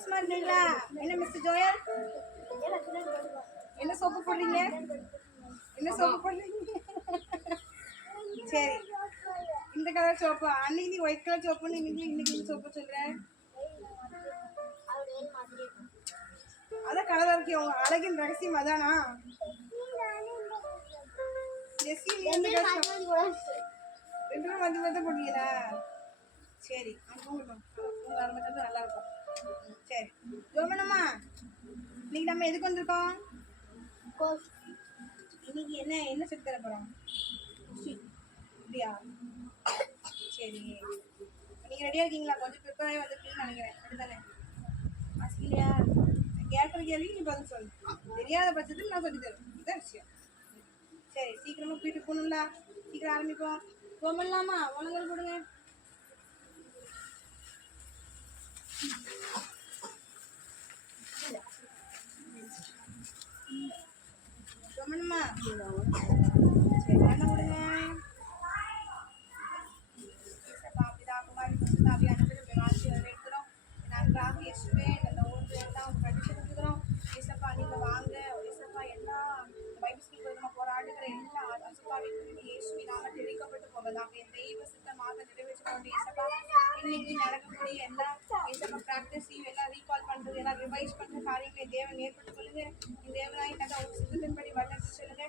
சந்தோஷமா இருக்கீங்களா? என்ன மிஸ்டர் ஜோயல், என்ன சோப்பு போடுறீங்க? என்ன சோப்பு போடுறீங்க? சரி, இந்த கலர் சோப்பு. அன்னைக்கு நீ ஒயிட் கலர் சோப்புன்னு இன்னைக்கு சோப்பு சொல்றேன். அதான் கலர் இருக்கு. உங்க அழகின் ரகசியம் அதானா? ரெண்டு பேரும் வந்து போடுவீங்களா? சரி, உங்க ஆரம்பத்துல நல்லா இருக்கும். சரி ஜோமனம்மா, இன்னைக்கு நம்ம எதுக்கு வந்திருக்கோம்? இன்னைக்கு என்ன சொல்லி தர போறோம்? அப்படியா? சரி, நீங்க ரெடியா இருக்கீங்களா? கொஞ்சம் ப்ரிப்பேர் ஆகி வந்திருக்கீங்கன்னு நினைக்கிறேன். அப்படித்தானே? இல்லையா? கேட்குற கேள்வி நீ பதில் சொல்லு. தெரியாத பட்சத்தில் நான் சொல்லி தருவேன். இதுதான் விஷயம். சரி, சீக்கிரமா வீட்டுக்கு போகணும்ல. சீக்கிரம் ஆரம்பிப்போம். போகலாமா? ஒழுங்கல் கொடுங்க. போகணுமா? சரி, என்ன கொடுங்க. நன்றாக இயேசுவே நல்ல ஊருக்கு எல்லாம் படிச்சுக்கிறோம். இயேசப்பா நீங்க வாங்க. இயேசப்பா எல்லாம் பைபிள் ஸ்கூல் நம்ம போராடுகிற எல்லா அசுத்தாவின் இயேசுவி நாம தெரிவிக்கப்பட்டு போவதாக என் தெய்வ சித்தமாக நிறைவேற்றப்பட்டு இயேசப்பா இன்னைக்கு நடக்கக்கூடிய எல்லா இயேசப்பா ப்ராக்டிஸையும் எல்லாம் ரீகால் பண்றது எல்லாம் ரிவைஸ் பண்ற காரியங்களை தேவன் ஏற்பட்டு கொள்ளுங்க. இந்த தேவனாய் கதை உங்க சித்தத்தின்படி வளர்த்து சொல்லுங்க.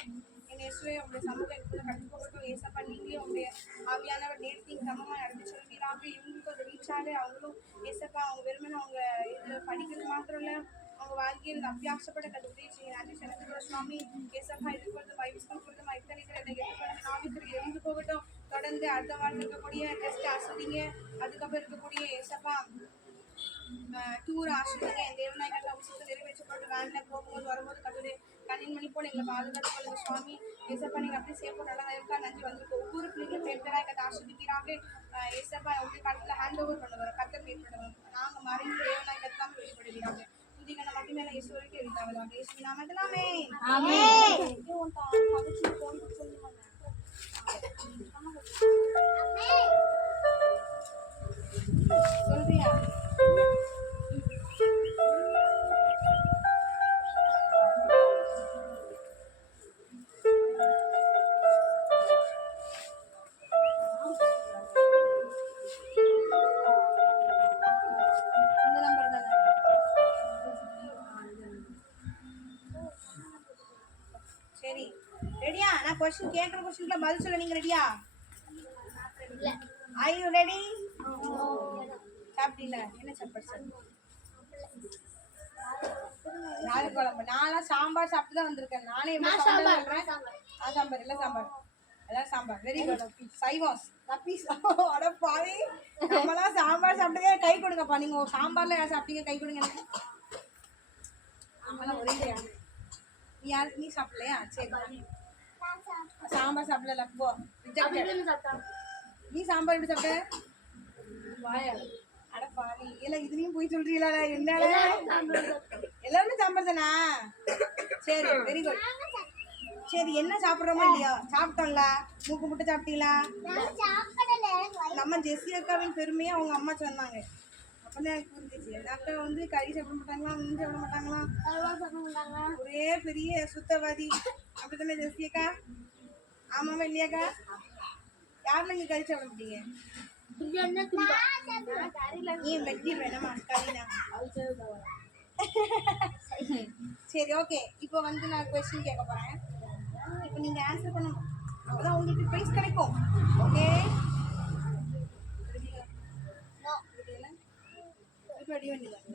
என் இயேசுவே உங்களுடைய சமூகம் இப்படி கடந்து போகட்டும். இயேசப்பா நீங்களே உங்களுடைய ஆவியானவர் நேர்த்தி சமமாக நடத்தி சொல்வீராக. இவங்களுக்கு ஒரு ரீச்சாக அவங்களும் இயேசப்பா அவங்க வெறுமனே அவங்க இது படிக்கிறது மாத்திரம் இல்லை, அவங்க வாழ்க்கையில் அபியாசப்பட கற்றுக்கிட்டே செய்யுங்க. நன்றி செலுத்துகிற சுவாமி. இயேசப்பா இது பொழுது பைபிள் ஸ்கூல் பொழுது நாவித்திற்கு இருந்து போகட்டும். தொடர்ந்து அடுத்த வாரம் இருக்கக்கூடிய டெஸ்ட் ஆசிரியங்க, அதுக்கப்புறம் இருக்கக்கூடிய இயேசப்பா டூர் ஆசிரியங்க. என் தேவநாயக அவசியத்தை நிறைவேற்றப்பட்டு வேன்ல போகும்போது வரும்போது கட்டுரை கண்ணின் மணி போல எங்களை பாதுகாத்து கொள்ளுங்க சுவாமி. ஏசப்பா நீங்க அப்படி சேஃபா நல்லா இருக்கா? நன்றி வந்திருக்கு. ஒவ்வொரு பிள்ளைங்களும் பேர்த்தராக கதை ஆசிரியராக ஏசப்பா உங்களுடைய காலத்தில் ஹேண்ட் ஓவர் பண்ணுவார். கத்தர் ஏற்படுவாங்க. நாங்கள் மறைந்து தேவனாய் கத்தாமல் வெளிப்படுகிறாங்க. புதிய நம்ம மேல இயேசு வரைக்கும் எழுதாவதாக இயேசு நாமத்தினாமே சொல்றியா? சரி, ரெடியா? நான் क्वेश्चन கேக்குற क्वेश्चनக்கு பதில் சொல்ல நீங்க ரெடியா? இல்ல. Are you ready? சாப்பிட்டீங்களா? என்ன சாப்பாடு சாப்பிட்டீங்க? நாலு குழம்பு. நான்லாம் சாம்பார் சாப்பிட்டு தான் வந்திருக்கேன். நானே எப்படி சாம்பார் சொல்றேன்? சாம்பார் இல்ல சாம்பார். அதான் சாம்பார். Very good. சைவாஸ். தப்பீஸ். அட பாவி. நம்மலாம் சாம்பார் சாப்பிட்டதே கை கொடுங்கப்பா. நீங்க சாம்பார்ல யார் சாப்பிட்டீங்க? கை கொடுங்க எனக்கு. ஆமா ஒரே நீ சாப்பிடலையா? சரி, சாம்பார் சாப்பிடல. போ. நீ சாம்பார் எப்படி சாப்பிட்ட? வாயா. அட பாவி. இல்ல இதுலயும் போய் சொல்றீங்களா? என்ன எல்லாருமே சாம்பார் தானா? சரி, வெரி குட். சரி, என்ன சாப்பிட்றோமோ இல்லையோ சாப்பிட்டோம்ல. மூக்கு முட்டை சாப்பிட்டீங்களா? நம்ம ஜெஸ்ஸி அக்காவின் பெருமையை அவங்க அம்மா சொன்னாங்க. அப்பதான் எனக்கு புரிஞ்சிச்சு. அந்த அக்கா வந்து கறி சாப்பிட மாட்டாங்களா, மீன் சாப்பிட மாட்டாங்களா, ஒரே பெரிய சுத்தவாதி. அப்படித்தானே ஜெஸ்ஸி அக்கா? ஆமாமா இல்லையாக்கா? யாருல இங்க கறி சாப்பிட மாட்டீங்க? ஏன் வெட்டி வேணாமா கறினா? சரி, ஓகே. இப்போ வந்து நான் கொஸ்டின் கேட்க போறேன். இப்போ நீங்க ஆன்சர் பண்ணணும். அப்பதான் உங்களுக்கு பிரைஸ் கிடைக்கும். ஓகே? இப்போ ரெடி பண்ணிடலாம்.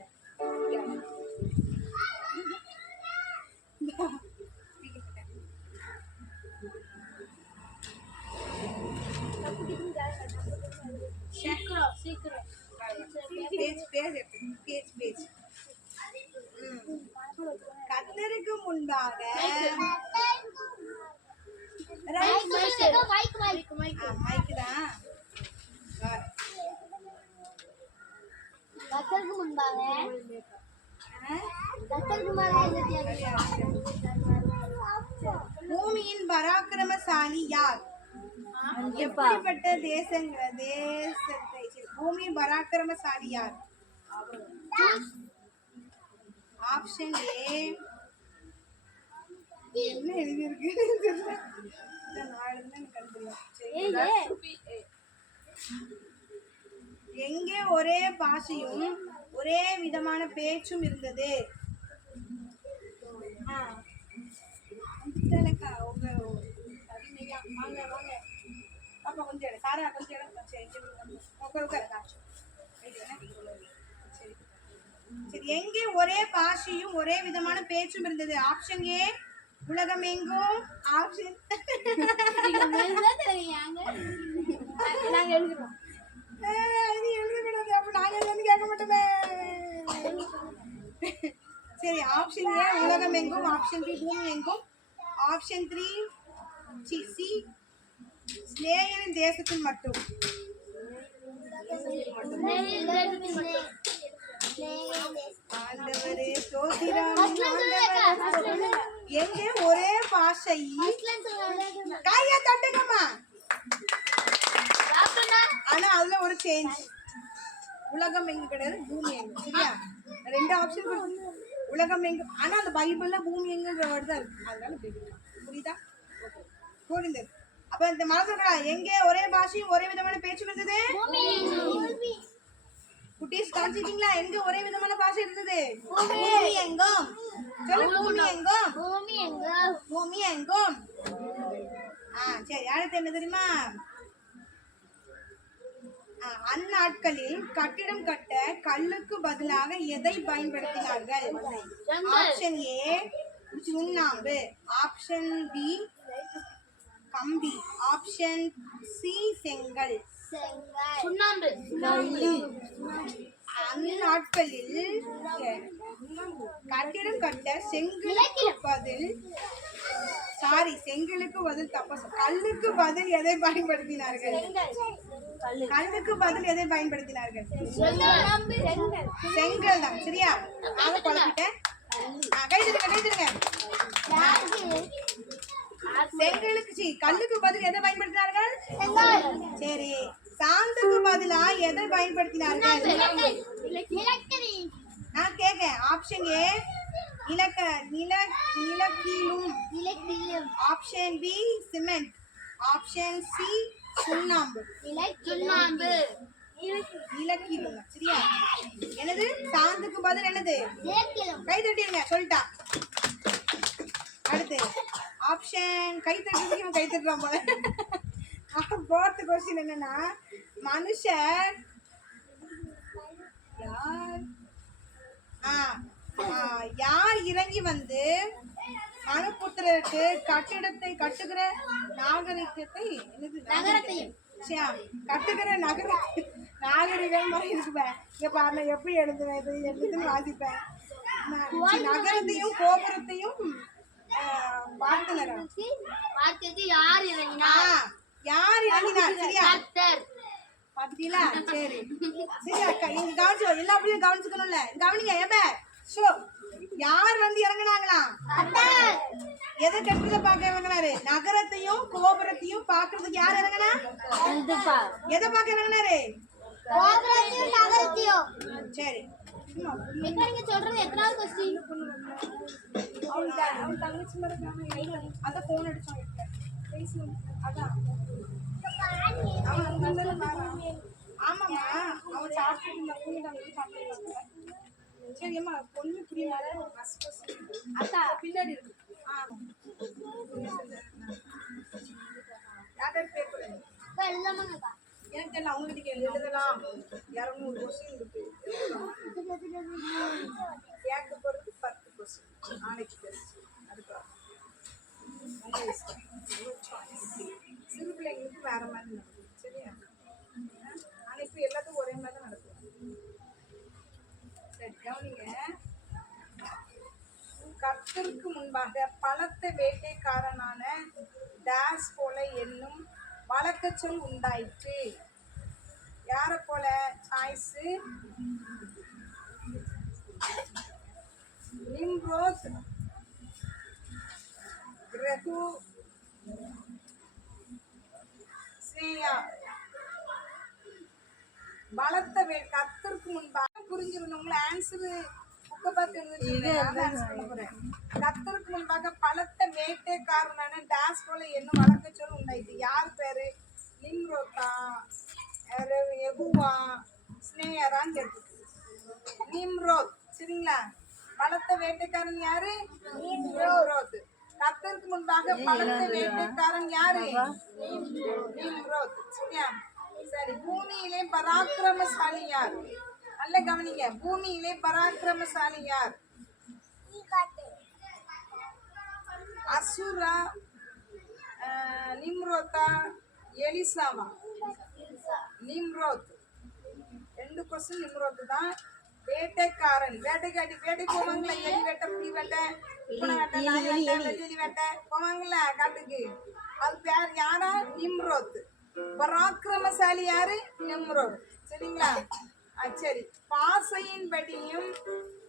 கத்தருக்கு முன்பாக பூமியின் பராக்கிரமசாலி யார்? எப்படிப்பட்ட தேசத்தை பூமியின் பராக்கிரமசாலி யார்? ஆப்ஷன் ஏ என்ன எழுதியிருக்கு நான் எழுதுனா எனக்கு கண்டுபிடிக்கும். எங்கே ஒரே பாஷையும் ஒரே விதமான பேச்சும் இருந்தது. வாங்க வாங்க பாப்பா கொஞ்சம் இடம் சாரா கொஞ்சம் இடம் சரி சரி சரி எங்கே ஒரே பாஷையும் ஒரே விதமான பேச்சும் இருந்தது. ஆப்ஷன் ஏ உலகம் எங்கும். ஆப்ஷன் நாங்க எழுதுறோம் எழுதக்கூடாது அப்ப நாங்க வந்து கேட்க மாட்டோமே. சரி ஆப்ஷன் ஏ உலகம் எங்கும். ஆப்ஷன் பி பூமி எங்கும். ஆப்ஷன் 3 சி ஸ்நேகரின் தேசத்தில் மட்டும். ஆண்டவரே ஸ்தோத்திரம். எங்கே ஒரே பாஷை கையை தட்டுங்கம்மா. ஆனா அதுல ஒரு சேஞ்ச். உலகம் எங்க கிடையாது பூமி எங்க. சரியா ரெண்டு ஆப்ஷன் உலகம் எங்க. ஆனா அந்த பைபிள்ல பூமி எங்குங்கிற வேர்டு தான் இருக்கு. அதனால புரியுதா புரிந்தது. அப்ப இந்த மனசுல எங்கே ஒரே பாஷையும் ஒரே விதமான பேச்சும் இருந்தது. குட்டீஸ் காமிச்சிட்டீங்களா எங்க ஒரே விதமான பாஷை இருந்தது. பூமி எங்கும். சொல்லு பூமி எங்கும். பூமி எங்கும். சரி அடுத்து என்ன தெரியுமா? அந்நாட்களில் கட்டிடம் கட்ட கல்லுக்கு பதிலாக எதை பயன்படுத்தினார்கள்? ஆப்ஷன் ஏ சுண்ணாம்பு. ஆப்ஷன் பி கம்பி. ஆப்ஷன் சி செங்கல். சுண்ணாம்பு. அந்நாட்களில் கட்டிடம் கட்ட செங்கலுக்கு பதில் தப்பா கல்லுக்கு பதில் எதை பயன்படுத்தினார்கள்? கல்லுக்கு பதில் எதை பயன்படுத்தினார்கள்? செங்கல் தான். சரியா நாங்க குழப்பிட்டேன். கைதுங்க செங்கலுக்கு கல்லுக்கு பதில் எதை பயன்படுத்தினார்கள்? சரி சாந்துக்கு பதிலா எதை பயன்படுத்தினார்கள்? நான் கேட்கேன். ஆப்ஷன் ஏ நிலக்கீலும். Option B cement. Option C சுண்ணாம்பு. நிலக்கீலும். சரியா என்னது சாந்துக்கு பதில் என்னது? கை தட்டிடுங்க சொல்லிட்டா. அடுத்து ஆப்ஷன் கை தட்டுறதுக்கு கை தட்டுறான் போல. ஃபோர்த் கொஸ்டின் என்னன்னா மனுஷர் யார் இறங்கி வந்து மனுபுத்திரருக்கு கட்டிடத்தை கட்டுகிற நாகரிகத்தை கட்டுகிற நாகரிகம் இருக்குப்பேன். இங்க பாருங்க எப்படி எழுதுவேன் எழுதுன்னு வாசிப்பேன். நகரத்தையும் கோபுரத்தையும் யார் இறங்கினார்? சரியா பாத்தீங்களா? சரி சரி அக்கா இங்க கவனிச்சோ எல்லா அப்படியும் கவனிச்சுக்கணும்ல. கவனிங்க ஏப ஷோ யார் வந்து இறங்கினாங்களா? எதை கட்டுறத பார்க்க இறங்கினாரு? நகரத்தையும் கோபுரத்தையும் பாக்குறதுக்கு யார் இறங்கினா? எதை பார்க்க இறங்கினாரு? சரி சொல்றது எத்தனாவது கொஸ்டின்? அவன் தங்கச்சி அத போன் அடிச்சோம். அதான் ஆமாம்மா அவன் சாப்பிட்டு சரிம்மா கொஞ்சம் புரியாது. அக்கா பின்னாடி இருக்கு. யார்கிட்ட பேர் எனக்கு தெரியல. அவங்ககிட்ட எழுதலாம் 200 கொஸ்டின் இருக்கு. கேட்க போறது 10 கொஸ்டின் நாளைக்கு டெஸ்ட். அதுக்கு சிறு பிள்ளைங்களுக்கு வேற மாதிரி நடக்கும். சரியா அன்னைக்கு எல்லாத்துக்கும் ஒரே மாதிரி தான் நடக்கும். சரி கவனிங்க. கர்த்தருக்கு முன்பாக பலத்த வேட்டைக்காரனான டேஸ் போல என்னும் வழக்க சொல் உண்டாயிற்று. யார போல? சாய்ஸ் நிம்ரோத், கிரகு, ஸ்ரேயா. பலத்த கர்த்தருக்கு முன்பாக புரிஞ்சிருந்தவங்கள ஆன்சர் பார்த்து கர்த்தருக்கு முன்பாக பலத்த வேட்டைக்காரனான டாஸ் போல என்ன வழக்க சொல் உண்டாயிட்டு. யார் பேரு? நிம்ரோதா, யெகூவா, ஸ்னேயரான்னு கேட்டு. நிம்ரோத், சரிங்களா? பலத்த வேட்டைக்காரன் யாரு? நிம்ரோத். கர்த்தருக்கு முன்பாக பலத்த வேட்டைக்காரன் யாரு? நிம்ரோத், சரியா? சரி, பூமியிலே பராக்கிரமசாலி யார்? நல்ல கவனிங்க, பூமியிலே பராக்கிரமசாலி யார்? அசுரா, நிம்ரோதா, எலிசாவா? நிம்ரோத். 2 கொஸ்டின். நிம்ரோத் தான் வேட்டைக்காரன். வேட்டை போவாங்களா? எலி வேட்டை, புலி வேட்டை, பூனை வேட்டை, நாய் வேட்டை, வெள்ளி வேட்டை போவாங்களா காட்டுக்கு? அது பேர் யாரா? நிம்ரோத். பராக்கிரமசாலி யாரு? நிம்ரோத், சரிங்களா? சரி, பாசையின் படியும்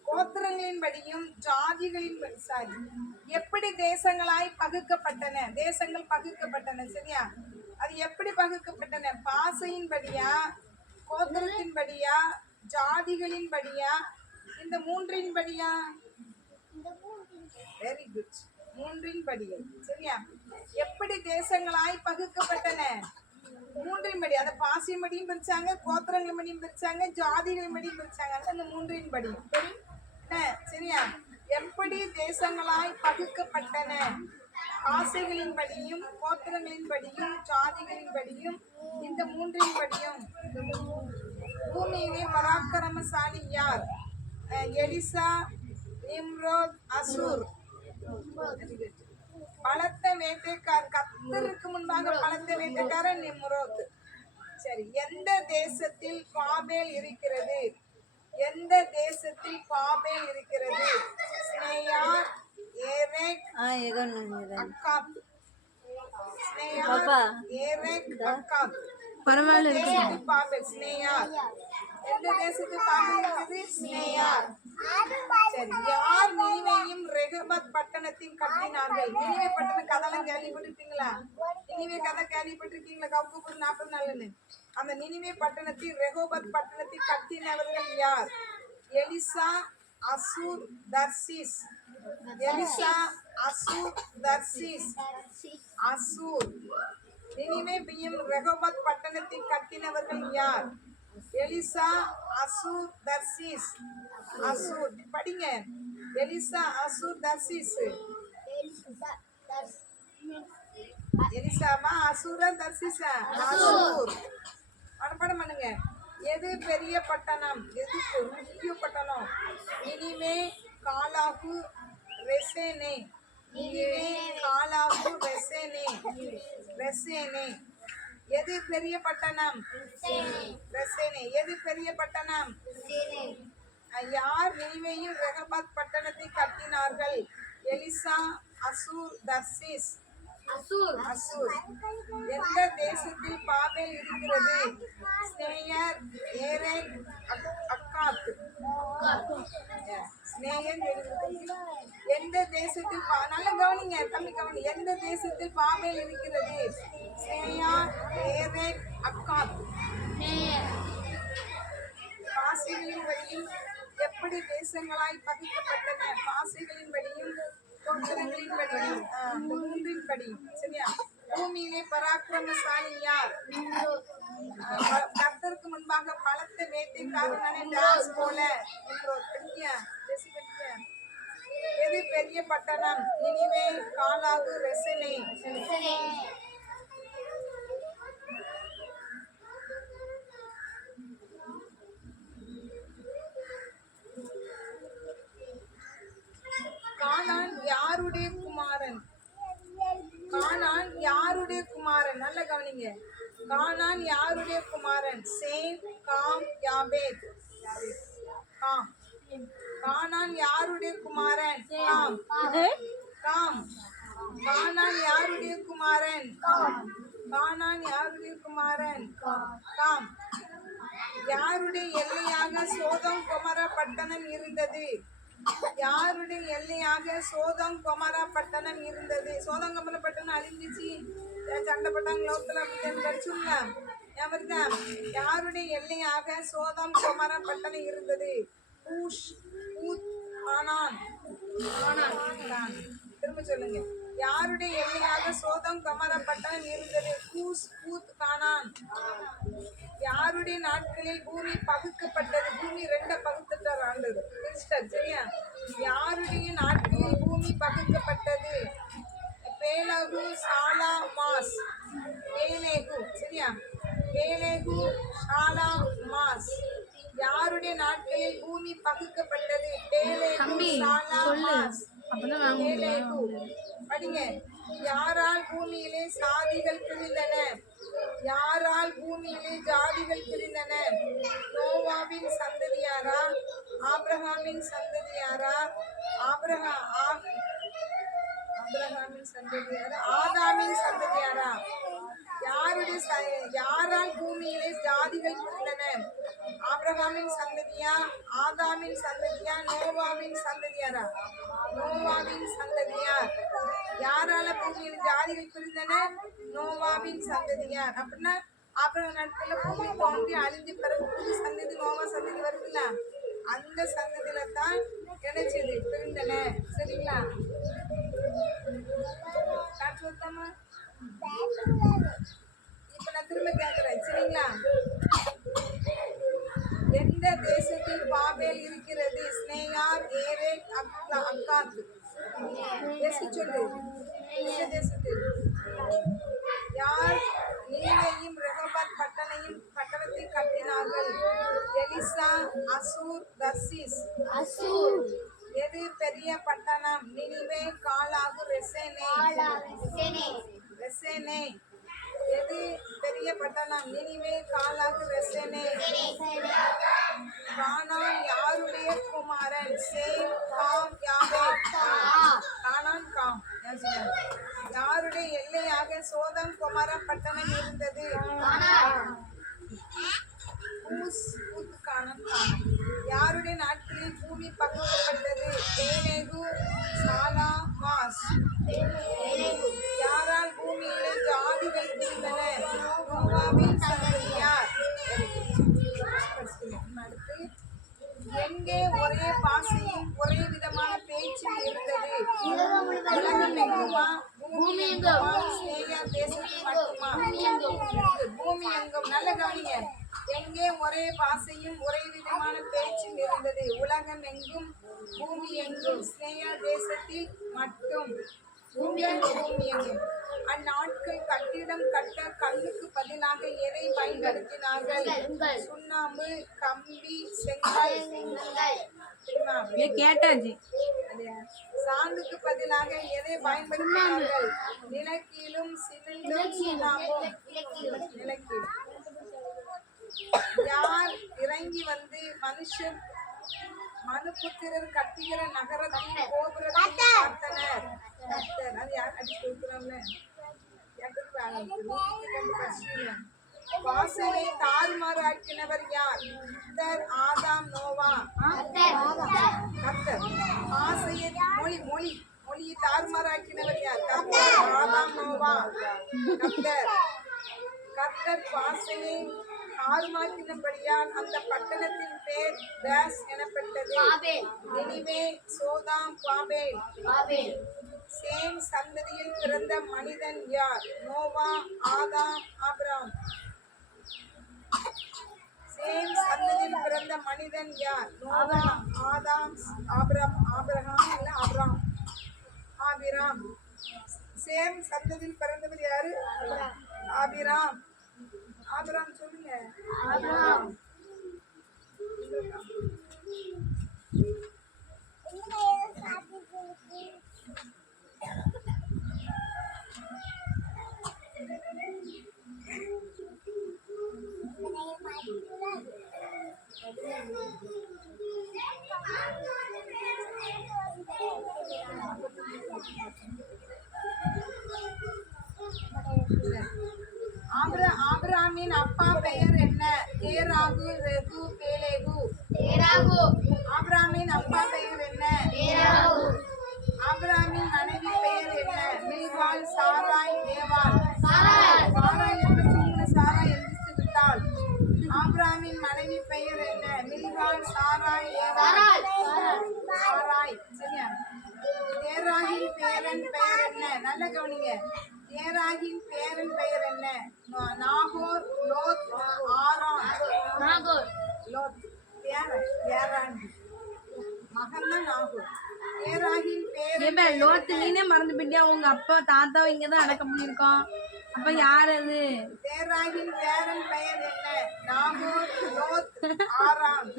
கோத்திரங்களின் படியும் ஜாதிகளின் எப்படி தேசங்களாய் பகுக்கப்பட்டன? தேசங்கள் பகுக்கப்பட்டன, சரியா? அது எப்படி பகுக்கப்பட்டன? பாசையின் படியா, கோத்திரத்தின் படியா, ஜாதிகளின் படியா, இந்த 3இன் படியா? வெரி குட், 3இன் படியா, சரியா? எப்படி தேசங்களாய் பகுக்கப்பட்டன? 3இன் படி. அந்த பாசியின் படியும் பிரிச்சாங்க, கோத்திரங்களின் படியும் பிரிச்சாங்க, ஜாதிகளின் படியும் பிரிச்சாங்க. அந்த 3இன் படி, சரியா? எப்படி தேசங்களாய் பகுக்கப்பட்டன? பாசைகளின் படியும், கோத்திரங்களின் படியும், ஜாதிகளின் படியும், இந்த 3இன் படியும். பூமியிலே பராக்கிரமசாலி யார்? Elisha, Nimrod, Asshur. பலத்த வேட்டைக்காரன். கர்த்தருக்கு முன்பாக பலத்த வேட்டைக்காரன் நிம்ரோத். சரி, எந்த தேசத்தில் பாபேல் இருக்கிறது? எந்த தேசத்தில் பாபேல் இருக்கிறது? ஸ்னேயார், ஏரேக், அக்காத். ஸ்னேயார், ஏரேக், அக்காத். பரவாயில்ல. பாபேல், ஸ்னேயார். எந்த தேசத்தில் பாபேல் இருக்குது? ஸ்னேயார். சரி, யார் நினிவேயும் ரெகோபத் பட்டணத்தையும் கட்டினார்கள்? நினிவே பட்டணம் கதைலாம் கேள்விப்பட்டிருக்கீங்களா? நினிவே கதை கேள்விப்பட்டிருக்கீங்களா? கவுக்கு 40 நாள்னு. அந்த நினிவே பட்டணத்தை, ரெகோபத் பட்டணத்தை கட்டினவர்கள் யார்? Elishah, Asshur, Tarshish. Elishah, Asshur, Tarshish. Asshur. நினிவேயையும் ரெகோபத் பட்டணத்தை கட்டினவர்கள் யார்? Elishah, Asshur, Tarshish. அசூர். படிங்க. Elishah, Asshur, Tarshish. எலிசாமா, அசூரா, தர்சீஸா? அசூர். படம் பண்ணுங்க. எது பெரிய பட்டணம்? எது முக்கிய பட்டணம்? நினிவே, காலாகு, ரெசேனே. நினிவே, காலாகு, ரெசேனே. ரெசேனே. எது பெரிய பட்டணம்? ரெசேனே. எது பெரிய பட்டணம்? யார் நினிவேயும் ரெகோபத் பட்டணத்தை கட்டினார்கள்? Elishah, Asshur, Tarshish. Asshur. Asshur. எந்த தேசத்தில் பாபேல் இருக்கிறது? ஸ்னேயர், ஏரேக், அக்காத். ஸ்னேயர். எந்த தேசத்தில் நல்ல கவனிங்க தம்பி, கவனி. எந்த தேசத்தில் பாபேல் இருக்கிறது? ஸ்னேயர், ஏரேக், அக்காத். பாசைகளின் படியும் எப்படி தேசங்களாய் பகிக்கப்பட்டன? பாசைகளின் படியும், கோத்திரங்களின் படியும், 3இன் படியும், சரியா? பூமியிலே பராக்கிரமசாலி யார்? கர்த்தருக்கு முன்பாக பலத்த வேட்டைக்காரனான டாஸ் போல. எது பெரிய பட்டணம்? நினிவே, காலாகு, ரெசேனே. கானான் யாருடைய குமாரன்? கானான் யாருடைய குமாரன்? நல்ல கவனிங்க. கானான் யாருடைய குமாரன்? Same, com, யாபேத். காம். கானான் யாருடைய குமாரன்? காம். காம். கானான் யாருடைய குமாரன்? கானான் யாருடைய குமாரன்? காம். யாருடைய எல்லையாக சோதம் கொமரா பட்டணம் இருந்தது? யாருடைய எல்லையாக சோதம் கொமரா பட்டணம் இருந்தது? சோதம் கொமரா பட்டணம் அழிஞ்சிச்சு, சண்டை பட்டாங்க லோக்கல் அப்படின்னு படிச்சுங்க. யாருடைய எல்லையாக சோதம் கொமரா பட்டணம் இருந்தது? ஊஷ், ஊத், கானான். திரும்ப சொல்லுங்க. யாருடைய எல்லையாக சோதம் கமரா பட்டணம் இருந்தது? கூஸ், பூத், கானான். யாருடைய நாட்களில் பூமி பகுக்கப்பட்டது? பூமி ரெண்ட பகுத்துட்டார் ஆண்டவர், கிறிஸ்டர், சரியா? யாருடைய நாட்களில் பூமி பகுக்கப்பட்டது? பேலகு, சாலா, மாஸ். பேலேகு, சரியா? பேலேகு, சாலா, மாஸ். யாருடைய நாட்களில் பூமி பகுக்கப்பட்டது? பேலேகு, சாலா, மாஸ். பேலேகு. படிங்க. யாரால் பூமியிலே சாதிகள் பிரிந்தன? யாரால் பூமியிலே ஜாதிகள் பிரிந்தன? நோவாவின் சந்ததியாரா? ஆபிரகாமின் சந்ததியாரா? ஆபிரகாமின் சந்ததியாரா? ஆதாமின் சந்ததியாரா? யாரால் பூமியிலே ஜாதிகள் பிரிந்தன? ஆபிரகாமின் சந்ததியா? ஆதாமின் சந்ததியா? நோவாவின் சந்ததியாரா? நோவாவின் சந்ததியார். யாரால பூமியில் ஜாதிகள் பிரிந்தன? நோவாவின் சந்ததியார். அப்படின்னா ஆபிரகாம் நாட்கள்ல பூமி தோன்றி அழிஞ்சு பிறகு புது சந்ததி நோவா சந்ததி வருதுல்ல, அந்த சந்ததியில தான் கிடைச்சது பிரிந்தன. சரிங்களா? சொல்லுமா? இப்ப நான் திரும்ப கேட்கிறேன், சரிங்களா? எந்த தேசத்தில் பாபேல் இருக்கிறது? ஸ்னேயார், ஏரேக், அக்காத். சொல்லு. எந்த தேசத்தில்? யார் நீரையும் ரெகோபாத் பட்டணத்தை கட்டினார்கள்? Elishah, Asshur, Tarshish. எது பெரிய பட்டணம்? நினிவே, காலாகு, ரெசேனே. எது பெரிய பட்டணம்? நினிவே, காலாகு, ரெசேனே. கானான் யாருடைய குமாரன்? Same, com, யாபேத். கானான், காம். யாருடைய எல்லையாக சோதம் குமாரா பட்டணம் இருந்தது? கூஸ், பூத், கானான், காம். யாருடைய நாட்களில் பூமி பகுக்கப்பட்டது? பேலேகு, சாலா, மாஸ். யாரால் பூமியிலே ஜாதிகள் பிரிந்தன? நோவாவின் சந்ததியார். அடுத்து, எங்கே ஒரே பாசையும் ஒரே விதமான பேச்சும் இருந்தது? உலகம் எங்குமா? பூமி எங்குமா? ஸ்னேயா தேசத்தில் மட்டுமா? பூமி எங்கும். நல்ல கவனிங்க. எங்கே ஒரே பாசையும் ஒரே விதமான பேச்சும் இருந்தது? உலகம் எங்கும், பூமி எங்கும், ஸ்னேயா தேசத்தில் மட்டும். பூமி எங்கும். அந்நாட்கள் கட்டிடம் கட்ட கல்லுக்கு பதிலாக எதை பயன்படுத்தினார்கள்? சுண்ணாம்பு, கம்பி, செங்கல். கேட்டாஜி. சாந்துக்கு பதிலாக எதை பயன்படுத்தினார்கள்? நிலக்கீலும், சுண்ணாம்பும். நிலக்கீல். யார் இறங்கி வந்து மனுபுத்திரர் கட்டுகிற நகரத்தின் கோபுரத்தை பார்த்தனர்? அது யார் அடிச்சு கொடுக்குறாங்க? வாசலை தாறுமாறு ஆக்கினவர் யார்? கர்த்தர், ஆதாம், நோவா. கர்த்தர். ஆசையை மொழியை தாறுமாறு ஆக்கினவர் யார்? கர்த்தர், ஆதாம், நோவா. கர்த்தர் வாசலை ஆறுமாக்கினபடியால் அந்த பட்டணத்தின் பேர் தாஸ் எனப்பட்டது. நினிவே, சோதாம், பாபேல். சேம் சந்ததியில் பிறந்த மனிதன் யார்? நோவா, ஆதாம், ஆபிராம். சேம் சந்ததியில் பிறந்த மனிதன் யார்? நோவா, ஆதாம், ஆபிராம். சேம் சந்ததியில் பிறந்தவர் யாரு? ஆபிராம். சொல்லுங்க. ஆபிரகாமின் அப்பா பெயர் என்ன? தேராகு, ரெகு, பேலேகு. ஆபிரகாமின் அப்பா பெயர் என்ன? ஆபிரகாமின் மனைவி பெயர் என்ன? மில்காள், சாராய், ஏவாள். சாராய் என்று தூங்கின சாராய் எந்திரித்து விட்டாள். ஆபிரகாமின் மனைவி பெயர் என்ன? மில்காள், சாராய், ஏவாள். ஆய். சரியா? தேராகின் பேரன் பெயர் என்ன? நல்ல கவனிங்க. தேராகின் பேரன் பெயர் என்ன? நாகோர், லோத், ஆரான். லோத் தேரான் மகன் தான் நாகூர். தேராகின் பேரன் லோத்து நீனே மறந்து போயிட்டியா? உங்க அப்பா தாத்தாவும் இங்கதான் அடக்கம் பண்ணிருக்கோம். அப்ப யார் அது? தேராகின் பேரன் பெயர் என்ன? நாகூர், லோத், ஆரான்.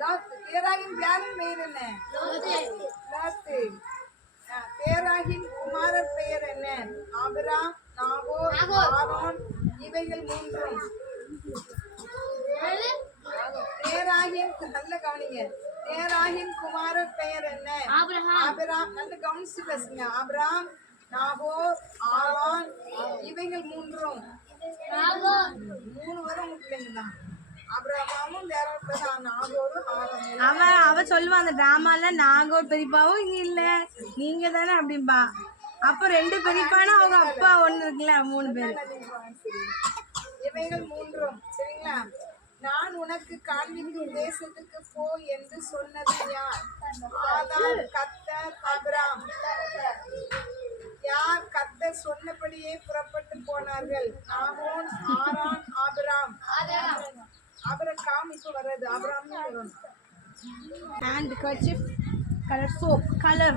லோத். தேராகின் பேரன் பெயர் என்ன? லோத்து. தேராகின் குமாரர் பெயர் என்ன? ஆபிராம், நாகோர், ஆரோன். இவைகள் மூன்றும். தேராகின் நல்ல கவனிங்க. தேராகின் குமாரர் பெயர் என்ன? ஆபிராம். நல்ல கவனிச்சு பேசுங்க. ஆபிராம், நாகோர், ஆரோன். இவைகள் மூன்றும். மூணு பேரும் உங்க பிள்ளைங்க தான். ஆபிரகாமும் நாகோரும் ஆரோனும். அவ சொல்லுவா அந்த டிராமால நாகோர் பெரியப்பாவும் இங்க இல்ல, நீங்க தானே அப்படின்பா. அப்ப 2 பெரியப்பானா அவங்க அப்பா ஒண்ணு இருக்குல்ல, 3 பேரு. இவைகள் மூன்றும். சரிங்களா? நான் உனக்கு காண்பிக்கும் தேசத்துக்கு போ என்று சொன்னது யார்? ஆதாம், கர்த்தர், ஆபிராம். யார் கர்த்தர் சொன்னபடியே புறப்பட்டு போனார்கள்? நாகோர், ஆரான், ஆபிராம். ஆபிரகாம் இப்ப வர்றது ஆபிராம் வரும். And kerchief, color soap, color.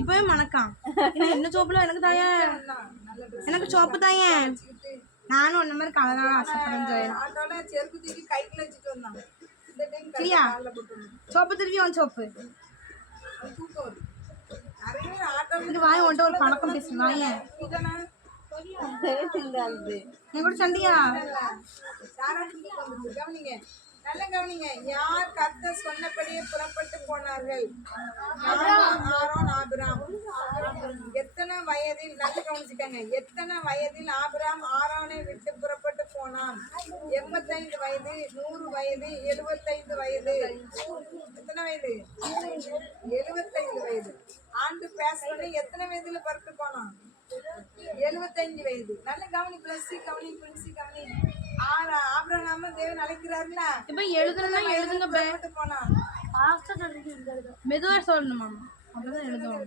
இப்பவே மணக்கான். என்ன சோப்புல எனக்கு தாயே, எனக்கு சோப்பு தாயே. நானும் ஒன்ன மாதிரி கலரா ஆசைப்படுறேன். ஆட்டோல செருப்பு தூக்கி கைக்குள்ள வச்சுட்டு வந்தான். இந்த டைம் சரியா? சோப்பு திருப்பி அவன் சோப்பு. தூக்கம் வருது. நிறைய ஆட்டோல இது வாய் உன்ட்ட ஒரு பணக்கம் பேசுங்க வாயே. இதனா நீ கூட சண்டியா? கவனிங்க, நல்ல கவனிங்க. யார் கர்த்தர் சொன்னபடியே புறப்பட்டு போனார்கள்? ஆரோன், ஆபிராம். எத்தனை வயதில், நல்ல கவனிச்சுக்கங்க, எத்தனை வயதில் ஆபிராம் ஆரோனை விட்டு புறப்பட்டு போனான்? 85 வயது, 100 வயது, 75 வயது. எத்தனை வயது? 75 வயது. ஆண்டு பேசணும்னு எத்தனை வயதுல புறப்பட்டு போனான்? 75 வயது. நல்ல கவனி. பிளஸ் கவனி, பிரின்சி கவனி. ஆபிரகாம தேவன் அழைக்கிறாருல. இப்ப எழுதுனா எழுதுங்க புறப்பட்டு போனான். மெதுவா சொல்லணுமா? அப்பதான் எழுதுவோம்.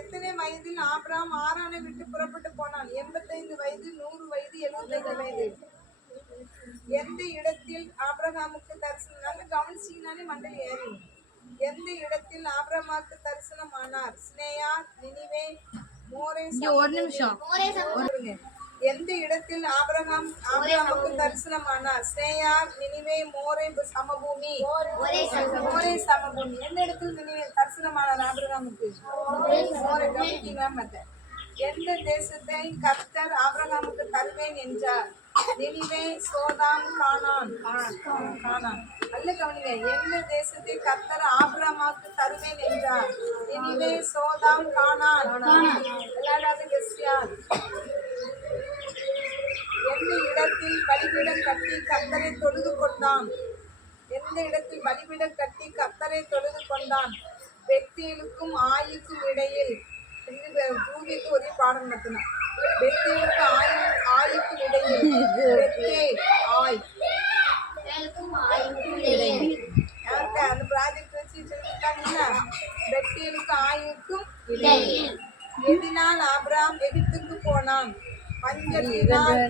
எத்தனை வயதில் ஆபிரகாம் ஆரானை விட்டு புறப்பட்டு போனான்? 85 வயது, 100 வயது, 75 வயது. எந்த இடத்தில் ஆபிரகாமுக்கு தரிசனம்? நல்ல கவனிச்சீங்கன்னாலே மண்டல் ஏறி. எந்த இடத்தில் ஆபிரகாமுக்கு தரிசனம் ஆனார்? சினேயா, நினிவே, மோரே. ஒரு நிமிஷம். எந்த இடத்தில் ஆபிரகாமுக்கு தரிசனம் ஆனார்? சினேயா, நினிவே, மோரே சமபூமி. மோரே சமபூமி. எந்த இடத்தில் நினிவே தரிசனம் ஆனார் ஆபிரகாமுக்கு? மோரே. கவனிக்கீங்களா? எந்த தேசத்தை கர்த்தர் ஆபிரகாமுக்கு தருவேன் என்றார்? நினிவே, சோதாம், கானான். நல்ல கவனிங்க. எந்த தேசத்தை கர்த்தர் ஆபிரகாமுக்கு தருவேன் என்றார்? நினிவே, சோதாம், கானான். எல்லாராவது கெஸ்யார். எந்த இடத்தில் பலிபீடம் கட்டி கர்த்தரை தொழுது கொண்டான்? எந்த இடத்தில் பலிபீடம் கட்டி கர்த்தரை தொழுது கொண்டான்? பெத்தேலுக்கும் ஆயுக்கும் இடையில். பூமிக்கு ஒரே பாடம் நடத்தினான். பெத்தேலுக்கு ஆயுக்கும் இடையில். பெத்தேல், ஆய். அந்த ப்ராஜெக்ட் வச்சு சொல்லிட்டாங்கன்னா பெத்தேலுக்கு ஆயுக்கும் இடையில். எதினால் ஆபிரகாம் எகிப்துக்கு போனான்? பஞ்சத்தினால்,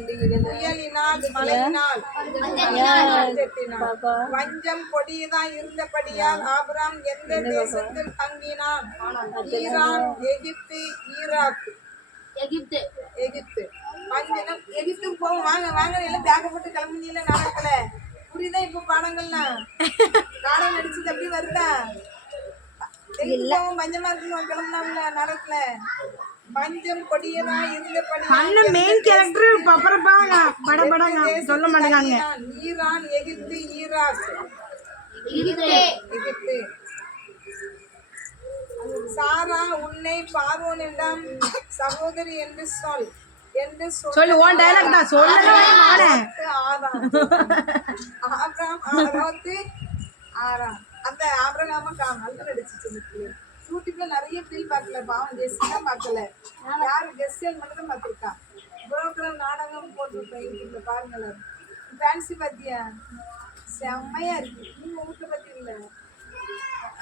புயலினால், மழையினால். பஞ்சம் கொடியதான் இருந்தபடியால் ஆபிரகாம் எந்த தேசத்தில் தங்கினான்? ஈரான், எகிப்து, ஈராக். எகிப்து. பஞ்சம் எகிப்துக்கு போவோம். வாங்க எல்லாம் பேக்க போட்டு கிளம்பினீங்கள, நடக்கல. புரியுதா இப்ப பாடங்கள்லாம்? காலம் நடிச்சது அப்படி வருதா? பஞ்சமா இருக்கு கிளம்புனால நடக்கல. பஞ்சம் கொடியதா இருந்தபடி மெயின் கேரக்டர் பப்பரப்பாங்க படபடங்க சொல்ல மாட்டாங்க. ஈரான், எகிப்து, ஈராக். எகிப்து. சாரா உன்னை பார்வோனிடம் சகோதரி என்று சொல் என்று சொல்லு. உன் டயலாக் தான் சொல்லல. ஆறாம் அந்த ஆபிரகாம நல்ல நடிச்சு. யூடியூப்ல நிறைய ஃபீல் பார்க்கல. பாவம் கெஸ்ட் பார்க்கல. யாரு கெஸ்ட் மட்டும் தான் பார்த்துருக்கா. புரோக்கர் நாடகம் போட்டிருப்பேன் யூடியூப்ல பாருங்களேன். ஃபேன்சி பாத்தியா செம்மையா இருக்கு. நீங்க வீட்டுல பாத்தீங்களா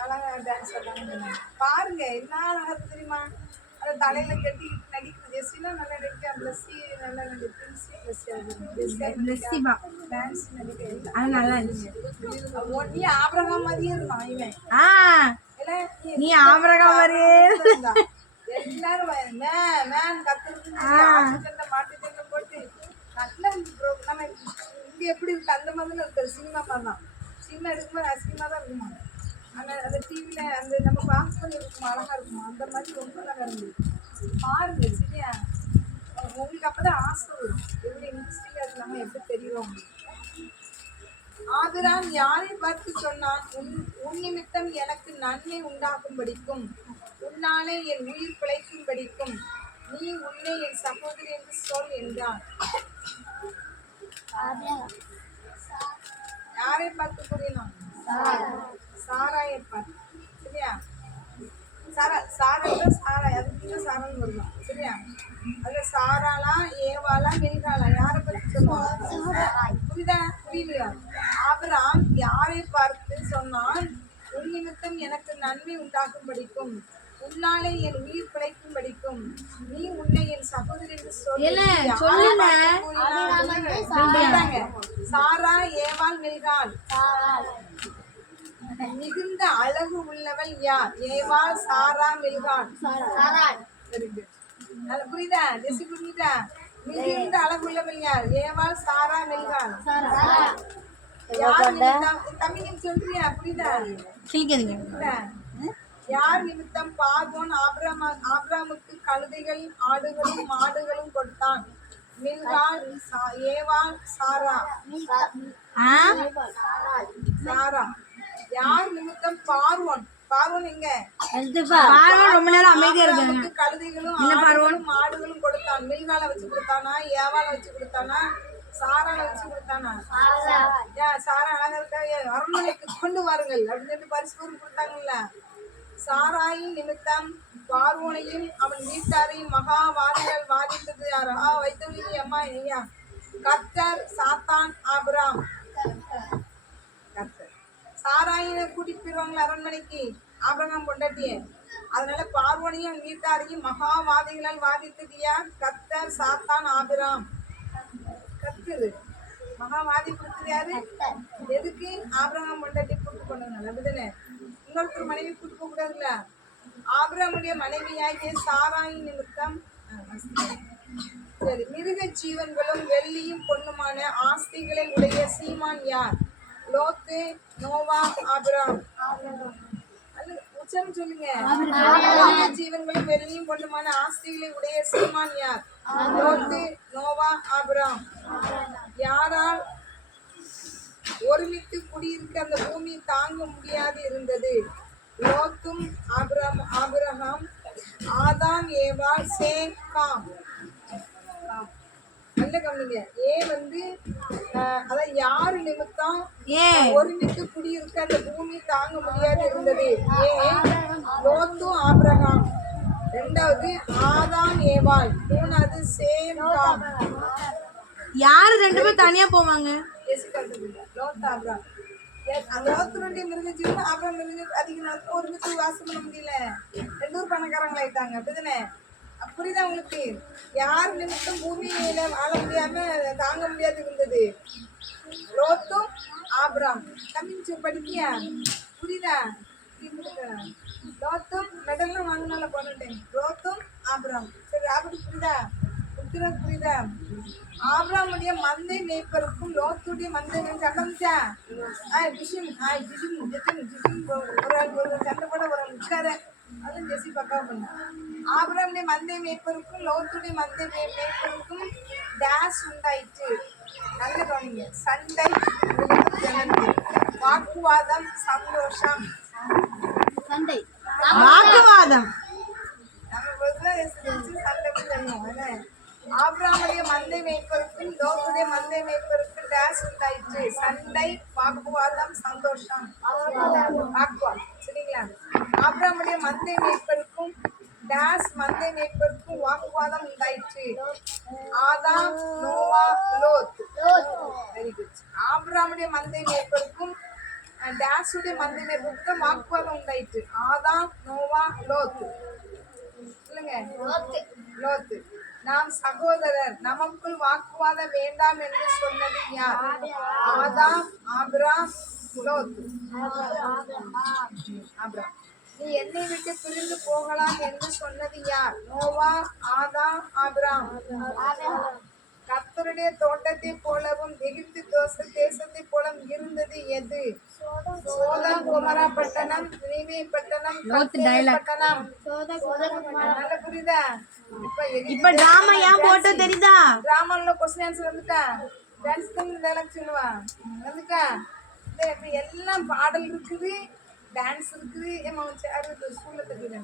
அழகா டான்ஸ் ஆடுறாங்க பாருங்க. என்ன அழகா இருக்கு தெரியுமா? அந்த தலையில கட்டி நடிக்கிறது ஜெஸ்ஸினா நல்லா நடிக்க பிளஸ்ஸி நல்லா நடிக்க பிளஸ்ஸிபா டான்ஸ் நடிக்க அது நல்லா இருந்துச்சு. நீ ஆபிரகாம் மாதிரியே இருந்தான் இவன். ஆ இல்ல நீ ஆபிரகாம் மாதிரியே இருந்தான். எல்லாரும் மேன் கத்துறது மாட்டு போட்டு நல்ல நம்ம இங்க எப்படி இருக்கு அந்த மாதிரி இருக்காது. சினிமா மாதிரி தான். சினிமா எடுக்கும்போது அசிங்கமா தான் இருக்குமா. அந்த டிவியில அந்த நம்ம பாஸ் பண்ணி இருக்குமா அழகா இருக்குமா அந்த மாதிரி ரொம்ப நல்லா இருந்தது. பாருங்க சரியா? உங்களுக்கு அப்பதான் ஆசை வரும். எப்படி இன்ட்ரெஸ்டிங்கா இருக்கலாமா எப்படி தெரியும். ஆபிராம் யாரை பார்த்து சொன்னான்? உன் நிமித்தம் எனக்கு நன்மை உண்டாகும்படிக்கும் உன்னாலே என் உயிர் பிழைக்கும்படிக்கும் நீ உன்னை என் சகோதரி என்று சொல் என்றான். யாரை பார்த்து கூறினான்? சாராயை பார்த்து. சரியா? சாராய் அதுக்கு சாரான்னு வருவான். சரியா? அதுல சாராளா ஏவாளா மில்காளா யாரை பத்தி சொல்லுவான்? புரியலையா? ஆபிரகாம் யாரை பார்த்து சொன்னான்? உன் நிமித்தம் எனக்கு நன்மை உண்டாகும்படிக்கும் உன்னாலே என் உயிர் பிழைக்கும்படிக்கும் நீ உன்னை என் சகோதரி என்று சாரா ஏவாள் மில்காள். மிகுந்த அழகு உள்ளவள் யார்? ஏவாள் சாரா மில்காள். புரியுதா? ஜெசி புரியுதா? மிகுந்த அழகு உள்ளவள் யார்? ஏவாள் சாரா மில்காள். யார் நிமித்தம் தமிழ் சொல்றியா? புரியுதா? யார் நிமித்தம் பார்வோன் ஆபிரகாமுக்கு கழுதைகள் ஆடுகளும் மாடுகளும் கொடுத்தான்? மில்காள் ஏவாள் சாரா. சாரா. யார் நிமித்தம் பார்வோன் எங்க? ரொம்ப நேரம் அமைதியா இருக்காங்க. கழுதைகளும் ஆடுகளும் மாடுகளும் கொடுத்தான். மில்கால வச்சு கொடுத்தானா? ஏவால வச்சு கொடுத்தானா? சாரால வச்சு கொடுத்தானா? சாரா அழகா இருக்கா? அரண்மனைக்கு கொண்டு வாருங்கள் அப்படின்னு சொல்லி பரிசு கொடுத்தாங்கல்ல. சாராயின் நிமித்தம் பார்வோனையும் அவன் வீட்டாரையும் மகா வாதிகள் வாதித்தது யாரா? வைத்தவழி அம்மா ஐயா கர்த்தர் சாத்தான் ஆபிராம். கர்த்தர் சாராயினை கூட்டிட்டு போயிருவாங்களா அரண்மனைக்கு ஆபிரகாம் பொண்டாட்டிய. அதனால பார்வோனையும் அவன் வீட்டாரையும் மகா வாதிகளால் வாதித்தது யார்? கர்த்தர் சாத்தான் ஆபிராம். கர்த்தர் மகாவாதி கொடுத்தது யாரு? எதுக்கு? ஆபிரகாம் பொண்டாட்டி கூட்டு போனாங்க. அப்படிதானே? இன்னொருத்தர் மனைவி கூட்டு போக கூடாதுல்ல. ஆபிரகாமுடைய மனைவியாகிய சாராயின் நிமித்தம் சரி மிருக ஜீவன்களும் வெள்ளியும் பொண்ணுமான ஆஸ்திகளை உடைய சீமான் யார்? லோத்து நோவா ஆபிராம். உச்சம் சொல்லுங்க. ஜீவன்களும் வெள்ளியும் பொண்ணுமான ஆஸ்திகளை உடைய சீமான் யார்? லோத்து நோவா ஆபிராம். யாரால் ஒருமித்து குடியிருக்க அந்த பூமி தாங்க முடியாது இருந்தது? லோத்தும் ஆபிரகாம் ஆதாம் ஏவாள் சேம் காம். நல்ல கவனிங்க. அதான் யாரு நிமித்தம் ஒருமித்து குடியிருக்க அந்த பூமி தாங்க முடியாது இருந்தது? லோத்தும் ஆபிரகாம். ரெண்டாவது ஆதாம் ஏவாள். மூணாவது சேம் காம். யாரு ரெண்டு பேரும் தனியா போவாங்க? லோத்துடைய மிருகஜீவன் ஆபிரகாம் மிருக அதிகம் ஒருமித்து வாசம் பண்ண முடியல. ரெண்டு பேரும் பணக்காரங்களா ஆயிட்டாங்க. அப்படிதானே? புரியுதா உங்களுக்கு? யார் நிமித்தம் பூமியில வாழ முடியாம தாங்க முடியாது இருந்தது? லோத்தும் ஆபிரகாம். தமிழ் படிக்கியா? புரியுதா? லோத்தும் மெடல்லாம் வாங்கினால போன டைம். லோத்தும் ஆபிரகாம். சரி ராபடி புரியுதா? புரியுதா? ஆபிரகாமுடைய மந்தை மேய்ப்பருக்கும் லோத்துடைய மந்தை சண்டை ஒரு சண்டை போட ஒரு உட்கார அதுவும் ஜெசி பக்காவ பண்ண. ஆபிரகாமுடைய மந்தை மேய்ப்பருக்கும் லோத்துடைய மந்தை மேய்ப்பருக்கும் டேஷ் உண்டாயிற்று. நல்ல கவனிங்க. சண்டை, வாக்குவாதம், சந்தோஷம். சண்டை வாக்குவாதம் சண்டை பண்ணுவோம். ஆபிரகாமுடைய மந்தை மேய்ப்பருக்கும் லோத்துடைய மந்தை மேய்ப்பருக்கும் டேஷ் உண்டாயிற்று. சண்டை, வாக்குவாதம், சந்தோஷம். வாக்குவாதம். சரிங்களா? ஆபிரகாமுடைய மந்தை மேய்ப்பருக்கும் டேஷ் மந்தை மேய்ப்பருக்கும் வாக்குவாதம் உண்டாயிற்று. Adam Noah Lot. Very good. ஆபிரகாமுடைய மந்தை மேய்ப்பருக்கும் டேஷுடைய மந்தை மேய்ப்பருக்கும் வாக்குவாதம் உண்டாயிற்று. ஆதாம், நோவா, லோத்து. சொல்லுங்க. லோத்து. நாம் சகோதரர், நமக்குள் வாக்குவாதம் வேண்டாம் என்று சொன்னது யார்? ஆதாம், ஆபிரகாம், லோத்து. ஆபிரகாம். நீ என்னை விட்டு பிரிந்து போகலாம் என்று சொன்னது யார்? நோவா, ஆதாம், ஆபிரகாம். கர்த்தருடைய தோட்டத்தை போலவும் எகிப்து தேசத்தை போலவும் இருந்தது எது? சோதம், கொமோரா பட்டணம், நினிவே பட்டணம், கல்தேய பட்டணம். நல்லா புரியுதா? இப்ப டிராமா ஏன் போட்டோ தெரியுதா? டிராமால क्वेश्चन ஆன்சர் வந்துட்டா. டான்ஸ் பண்ணி டயலாக் சொல்லுவா. வந்துட்டா. இப்ப எல்லாம் பாடல் இருக்குது, டான்ஸ் இருக்குது. ஏமா சேர் ஸ்கூல்ல தெரியுது.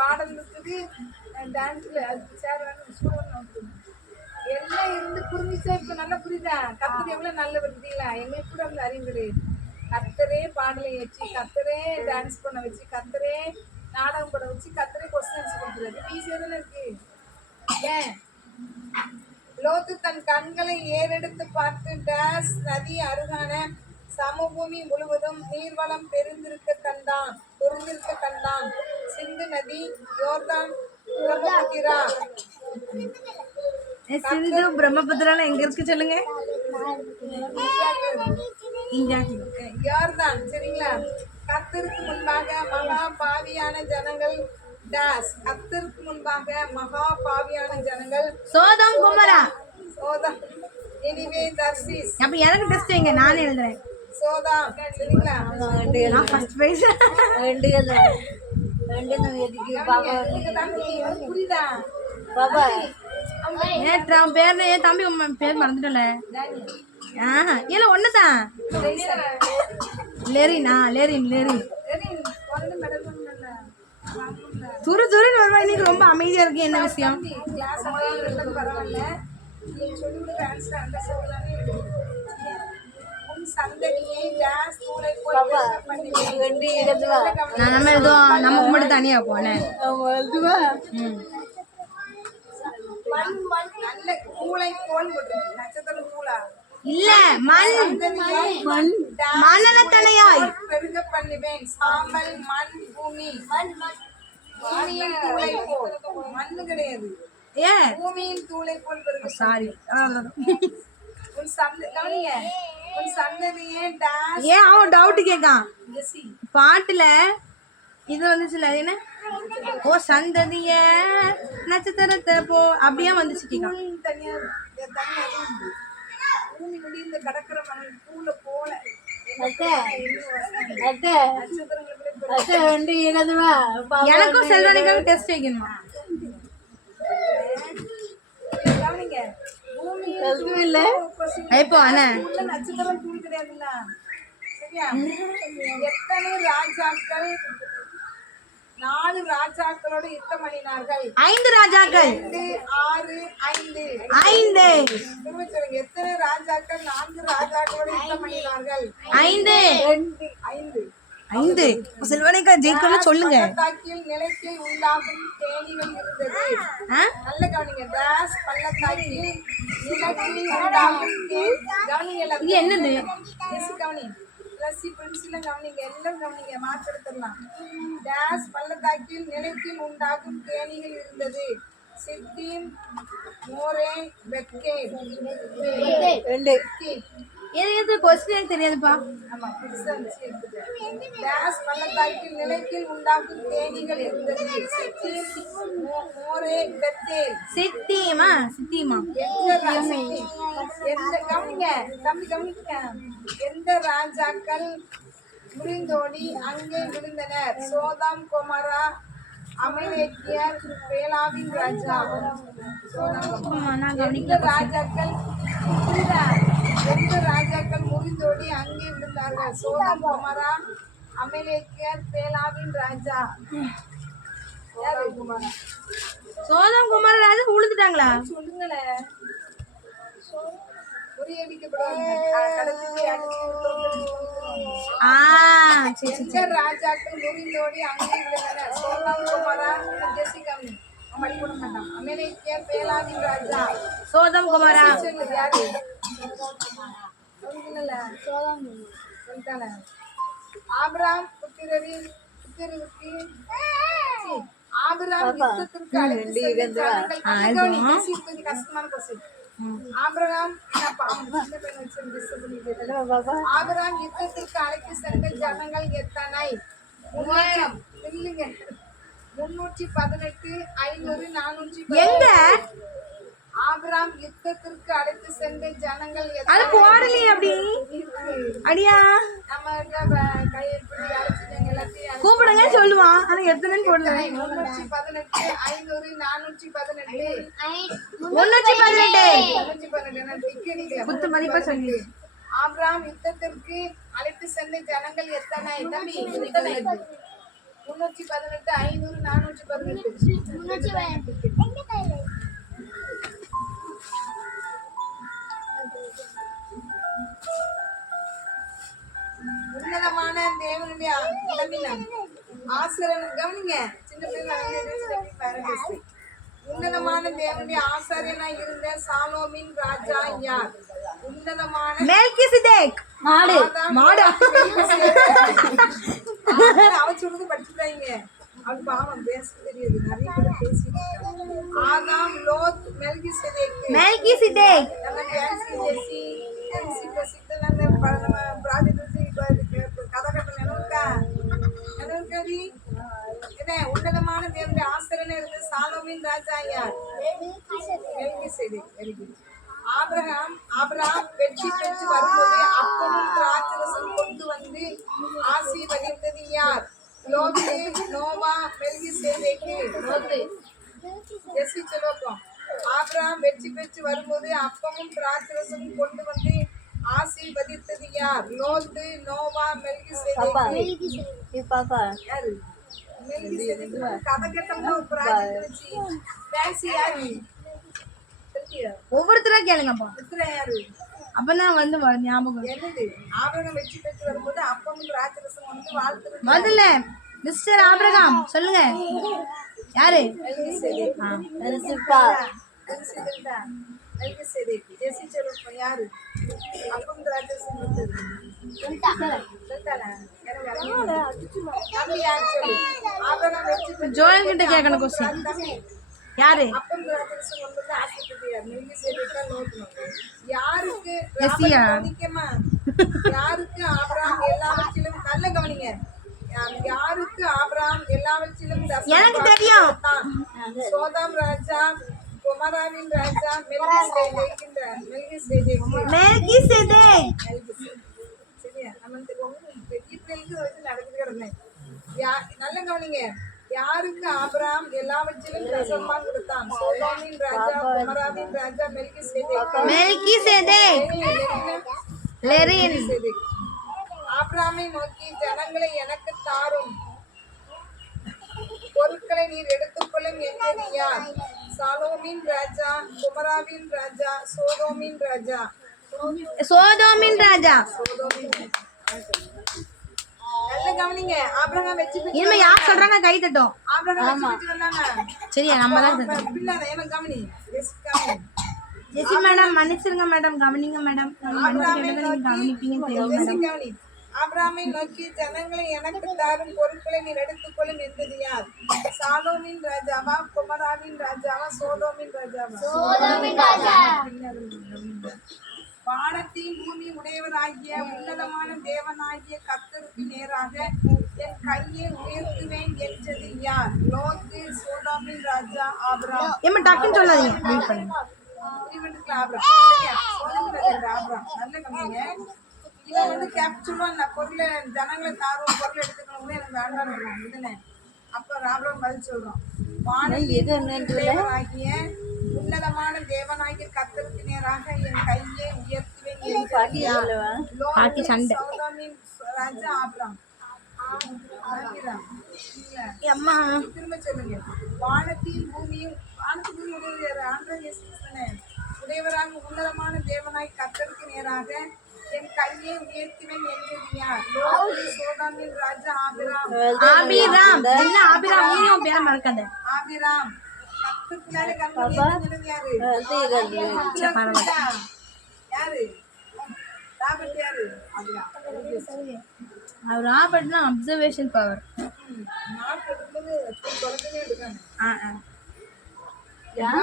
பாடல் இருக்குது, டான்ஸ்ல சேர் ஸ்கூல்ல எல்லாம் இருந்து புரிஞ்சுச்சா? இப்ப நல்லா புரியுதா? கர்த்தர் எவ்வளவு நல்லவர் தெரியுங்களா? எங்களுக்கு கூட அந்த அறிவு கிடையாது. கர்த்தரே பாடலை வச்சு, கர்த்தரே டான்ஸ் பண்ண வச்சு, கர்த்தரே நாடகம் பட வச்சு, கர்த்தரே கொஸ்டின் ஆன்சர் கொடுக்குறாரு. ஈஸியா தானே இருக்கு. ஏன் லோத்து தன் கண்களை ஏறெடுத்து பார்த்து டேஸ் நதி அருகான சமபூமி முழுவதும் நீர்வளம் பெருந்திருக்க கண்டான். சிந்து நதி, யோர்தான், பிரம்மபுத்திரா. சிந்து பிரம்மபுத்திரால எங்க இருக்கு சொல்லுங்க? யோர்தான். சரிங்களா? கர்த்தருக்கு முன்பாக மகா பாவியான ஜனங்கள் டேஸ். கர்த்தருக்கு முன்பாக மகா பாவியான ஜனங்கள் சோதம் குமரா. சோதம், நினிவே, தர்சீஸ். அப்ப எனக்கு டெஸ்ட் வைங்க, நானே எழுதுறேன். சோதம். சரிங்களா? நான் ஃபர்ஸ்ட் பிரைஸ். புரியுதா? நேற்று அவன் பேர் என் தம்பி பேர் மறந்துட்டல. இல்ல ஒண்ணுதான். லெரினா? லெரின். துரு துருன்னு வருவா. இன்னைக்கு ரொம்ப அமைதியா இருக்கு. என்ன விஷயம்? நம்ம எதுவும் நமக்கு மட்டும் தனியா போனேன். இல்ல மண்ணல தனையாய் பெருக பண்ணுவேன். சாம்பல், மண், பூமி. பூமியின் தூளை போல். மண்ணு கிடையாது, பூமியின் தூளை போல் பெருக. சாரி. உன் சந்ததியே டாஷ். ஏன் அவன் டவுட் கேட்கான்? பாட்டுல இது வந்துச்சுல, என்ன? ஓ சந்ததிய நட்சத்திரத்தை போ அப்படியே வந்துச்சு. தனியா பூமி முடிந்த கடற்கரை மணல் பூல போல. எனக்கும் செல்வனிக்காக டெஸ்ட் வைக்கணுமா? இப்போ நட்சத்திரம் தூள் கிடையாதுல்ல. சரியா? எத்தனை ராஜாக்கள் 4 ராஜாக்களோட யுத்தம் பண்ணினார்கள்? 5 ராஜாக்கள். 6, 5. எத்தனை ராஜாக்கள் 4 ராஜாக்களோட யுத்தம் பண்ணினார்கள்? 5. செல்வனிக்கா ஜெயிக்கணும் சொல்லுங்க. பள்ளத்தாக்கில் நிலத்தில் உண்டாகும் தேனீகள் இருந்தது. நல்ல கவனிங்க. டேஸ் பள்ளத்தாக்கில் நிலத்தில் உண்டாகும் கவனிங்க. இது என்னது? கவனி பிளஸ்சி பிரின்சில கவனிங்க. எல்லாம் கவனிங்க. மார்க் எடுத்துடலாம். டேஸ் பள்ளத்தாக்கில் நிலத்தில் உண்டாகும் தேனீகள் இருந்தது. சித்தீம், மோரே, பெத்கேல். எது கொஸ்டின் தெரியாதுப்பா. ஆமா, டேஸ் பள்ளத்தாக்கில் நிலத்தில் உண்டாகும் தேனீகள் இருந்தது. சித்தீம், மோரே, பெத்தேல். சித்தீமா? கவனிங்க தம்பி, கவனிக்க. எந்த ராஜாக்கள் முறிந்தோடி அங்கே விழுந்தனர்? சோதாம், கொமோரா, அமலேக்கியர், பேலாவின் ராஜா. ராஜாக்கள் எந்த ராஜாக்கள் முறிந்தோடி அங்கே விழுந்தார்கள்? சோதம், கொமோரா, அமலேக்கியர், பேலாவின் ராஜா. சோதம் குமார ராஜா விழுந்துட்டாங்களா? சொல்லுங்களேன். ராஜாக்கள் முறிந்தோடி அங்கே விழுந்தனர்? சோதம், கொமோரா, ஜெசிகா, அமலேக்கியர், பேலாவின் ராஜா. சோதம் குமாரா. யாரு? சொல்லல சொல்லிட்டானே. ஆபிரகாம் ஆபிரகாம் யுத்தத்திற்கு அழைத்து சென்ற ஜனங்கள் கொஞ்சம் கஷ்டமான கொஸ்டின். ஆபிரகாம் ஆபிரகாம் யுத்தத்திற்கு அழைத்து சென்ற ஜனங்கள் எத்தனை? 318 500 400. எங்க ஆபிரகாம் யுத்தத்திற்கு அழைத்து சென்ற ஜனங்கள் அது எத்தனை? போடலையே அப்படி அடியா நம்ம கையெழுத்து அழைச்சிட்டாங்க எல்லாத்தையும். கூப்பிடுங்க சொல்லுவான் ஆனா எத்தனைன்னு போடல. 318 500 418 318 குத்து மதிப்பா சொல்லி. ஆபிரகாம் யுத்தத்திற்கு அழைத்து சென்ற ஜனங்கள் எத்தனை? தம்பி 318 500 418. உன்னதமான தேவனுடைய ஆசிரியர் கவனிங்க. சின்ன பிள்ளை உன்னதமான தேவனுடைய ஆசாரியனா இருந்த சாலோமின் ராஜா யார்? உன்னதமான மெல்கிசேதேக் மாடு மாடு அவ சொல்றது படிச்சுட்டாங்க. அவள் பாவம் பேச தெரியாது, நிறைய பேர் பேசிட்டு. ஆதாம் லோத் மெல்கிசேதேக் நம்ம டான்சி ஜெசி டான்சி பிரசித்த நம்ம ப்ராஜெக்ட் கதை கட்ட நினைவுக்கா நினைவுக்கடி என்ன? உன்னதமான தேவனுடைய ஆசிரியனா இருந்த சாலோமின் ராஜா யார்? மெல்கிசேதேக். Very good. ஆபிரகாம் வெற்றி பெற்று வரும்போது அப்பமும் திராட்சரசம் கொண்டு வந்து ஆசீர்வதித்தது யார்? லோத்து, நோவா, மெல்கிசேதேக்கு. லோத்து ஜெசி சொல்லுவோம். ஆபிரகாம் வெற்றி பெற்று வரும்போது அப்பமும் திராட்சரசம் கொண்டு வந்து ஆசீர்வதித்தது யார்? லோத்து, நோவா, மெல்கிசேதேக்கு. யாரு? மெல்கிசேதேக்கு. கதை கேட்டோம்னா ஒரு ப்ராஜெக்ட் வச்சு டான்சி யாரு? ஒவ்வொருத்தரா கேளுங்கப்பா யாரு? அப்பதான் வந்து ஞாபகம். என்னது? ஆபிரகாம் வெற்றி பெற்று வரும்போது அப்பமும் திராட்சரசம் வந்து வாழ்த்து. முதல்ல மிஸ்டர் ஆபிரகாம் சொல்லுங்க யாரு? ஜெசி சொல்லுப்பா யாரு? அப்பம் திராட்சரசம் வந்தது தம்பி யாரு சொல்லு? ஆபிரகாம் வெற்றி பெற்று ஜோயல் கிட்ட கேட்கணும் கொஸ்டின். யாரு? அப்பம் திராட்சரசம் வந்தது ஆசைப்பட்டு யார்? மெல்கிசேதேக்கா நோக்கணும். யாருக்கு எஸ்சியா? யாருக்கு ஆபிரகாம் எல்லாவற்றிலும் நல்ல கவனிங்க. யாருக்கு ஆபிரகாம் எல்லாவற்றிலும் எனக்கு தெரியும். சோதோம் ராஜா, கொமோராவின் ராஜா, மெல்கிசேதேக். சரியா? நம்ம பெரிய பிள்ளைகளுக்கு வச்சு நடந்துட்டு கிடந்தேன். நல்ல கவனிங்க. யாருக்கு ஆபிரகாம் எல்லாவற்றிலும் தசமமாக கொடுத்தான்? சோதோமின் ராஜா, கொமோராவின் ராஜா, மெல்கிசேதேக். ஆபிரகாமை நோக்கி ஜனங்களை எனக்கு தாரும், பொருட்களை நீர் எடுத்துக்கொள்ளும் என்றது யார்? சாலோமின் ராஜா, கொமோராவின் ராஜா, சோதோமின் ராஜா. நல்ல கவனிங்க. ஆபிரகாம் வெற்றி பெற்று இனிமே யார் சொல்றாங்க கை தட்டும். ஆபிரகாம் வெற்றி பெற்று வந்தாங்க. சரியா நம்ம தான் பிள்ளாத ஏமா கவனி. கவனி ஜெசி மேடம் மன்னிச்சிருங்க மேடம். கவனிங்க மேடம். கவனிப்பீங்கன்னு தெரியும் மேடம். கவனி. ஆபிரகாமை நோக்கி ஜனங்களை எனக்கு தாரும், பொருட்களை நீர் எடுத்துக்கொள்ளும் என்பது யார்? சாலோமின் ராஜாவா, கொமோராவின் ராஜாவா, சோதோமின் ராஜாவா? வானத்தின் பூமி உடையவராகிய உன்னதமான தேவனாகிய கர்த்தருக்கு நேராக என் கையை உயர்த்துவேன் என்றது யார்? லோத்து, சோதோமின் ராஜா, ஆபிரகாம். ஏமா டக்குன்னு சொல்லாதீங்க. வெயிட் பண்ணுங்க. ஆபிரகாம். சரியா? சோதோமின் ராஜா ஆபிரகாம். நல்ல கவனிங்க. இவன் வந்து கேப்சூல் பொருளை ஜனங்களை தாரும், பொருள் எடுத்துக்கணும் எனக்கு வேண்டாம் இதுன்னு. அப்ப ராபரம் பதில் சொல்றோம். தேவனாகிய உன்னதமான தேவனாகிய கர்த்தருக்கு நேராக என் கையை உயர்த்துவேன். ராஜா ஆபிரகாம். திரும்ப சொல்லுங்க. வானத்தையும் பூமியும் உடையவராக உன்னதமான தேவனாய் கர்த்தருக்கு நேராக என் கையை உயர்த்தினேன் என்றது யார்? சோதோமின் ராஜா ஆபிரகாம். என்ன ஆபிரகாம்? நீயும் பேர மறக்காத. ஆபிரகாம். கர்த்தருக்குள்ளார கண்ணு யாரு? யாரு? ராபர்ட் யாரு? யாரு அதுதான் அவர் ராபர்ட்னா அப்சர்வேஷன் பவர். மார்க் எடுக்கும்போது குழந்தைங்க எடுக்காங்க.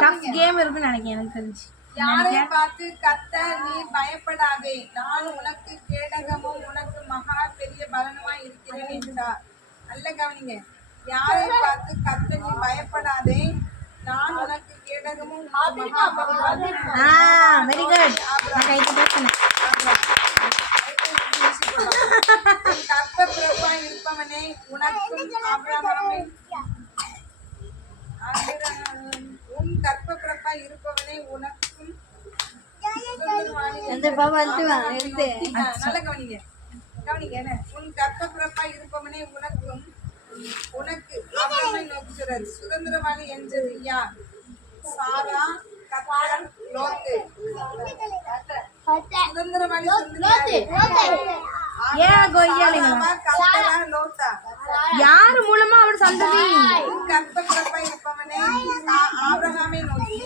டஃப் கேம் இருக்குன்னு நினைக்கிறேன் எனக்கு தெரிஞ்சு. யாரை பார்த்து கர்த்தர் நீ பயப்படாதே நான் உனக்கு கேடகமும் உனக்கு மகா பெரிய பலனுமாய் இருக்கிறேன் என்றார். நல்ல கவனிங்க. யாரை பார்த்து கர்த்தர் நீ பயப்படாதே நான் உனக்கு கேடகமும் மகா பெரிய வெரி குட். நான் கைக்கு பேசுனேன். கர்த்த பிரபா இருப்பவனே உனக்கும் ஆபிரகாமை உன் கற்ப பிறப்பா இருப்பவனே உனக்கும் நல்ல கவனிங்க கவனிங்க என்ன உன் கற்ப பிறப்பா இருப்பவனே உனக்கும் உனக்கு ஆபிரகாமை நோக்கி சொல்றாரு சுதந்திரவாளி என்றது யார்? சாரா கர்த்தர் லோத்து. சுதந்திரவாளி யாரு மூலமா அவர் சந்ததி? கற்பப்பிறப்பா இருப்பவனே ஆபிரகாமை நோக்கி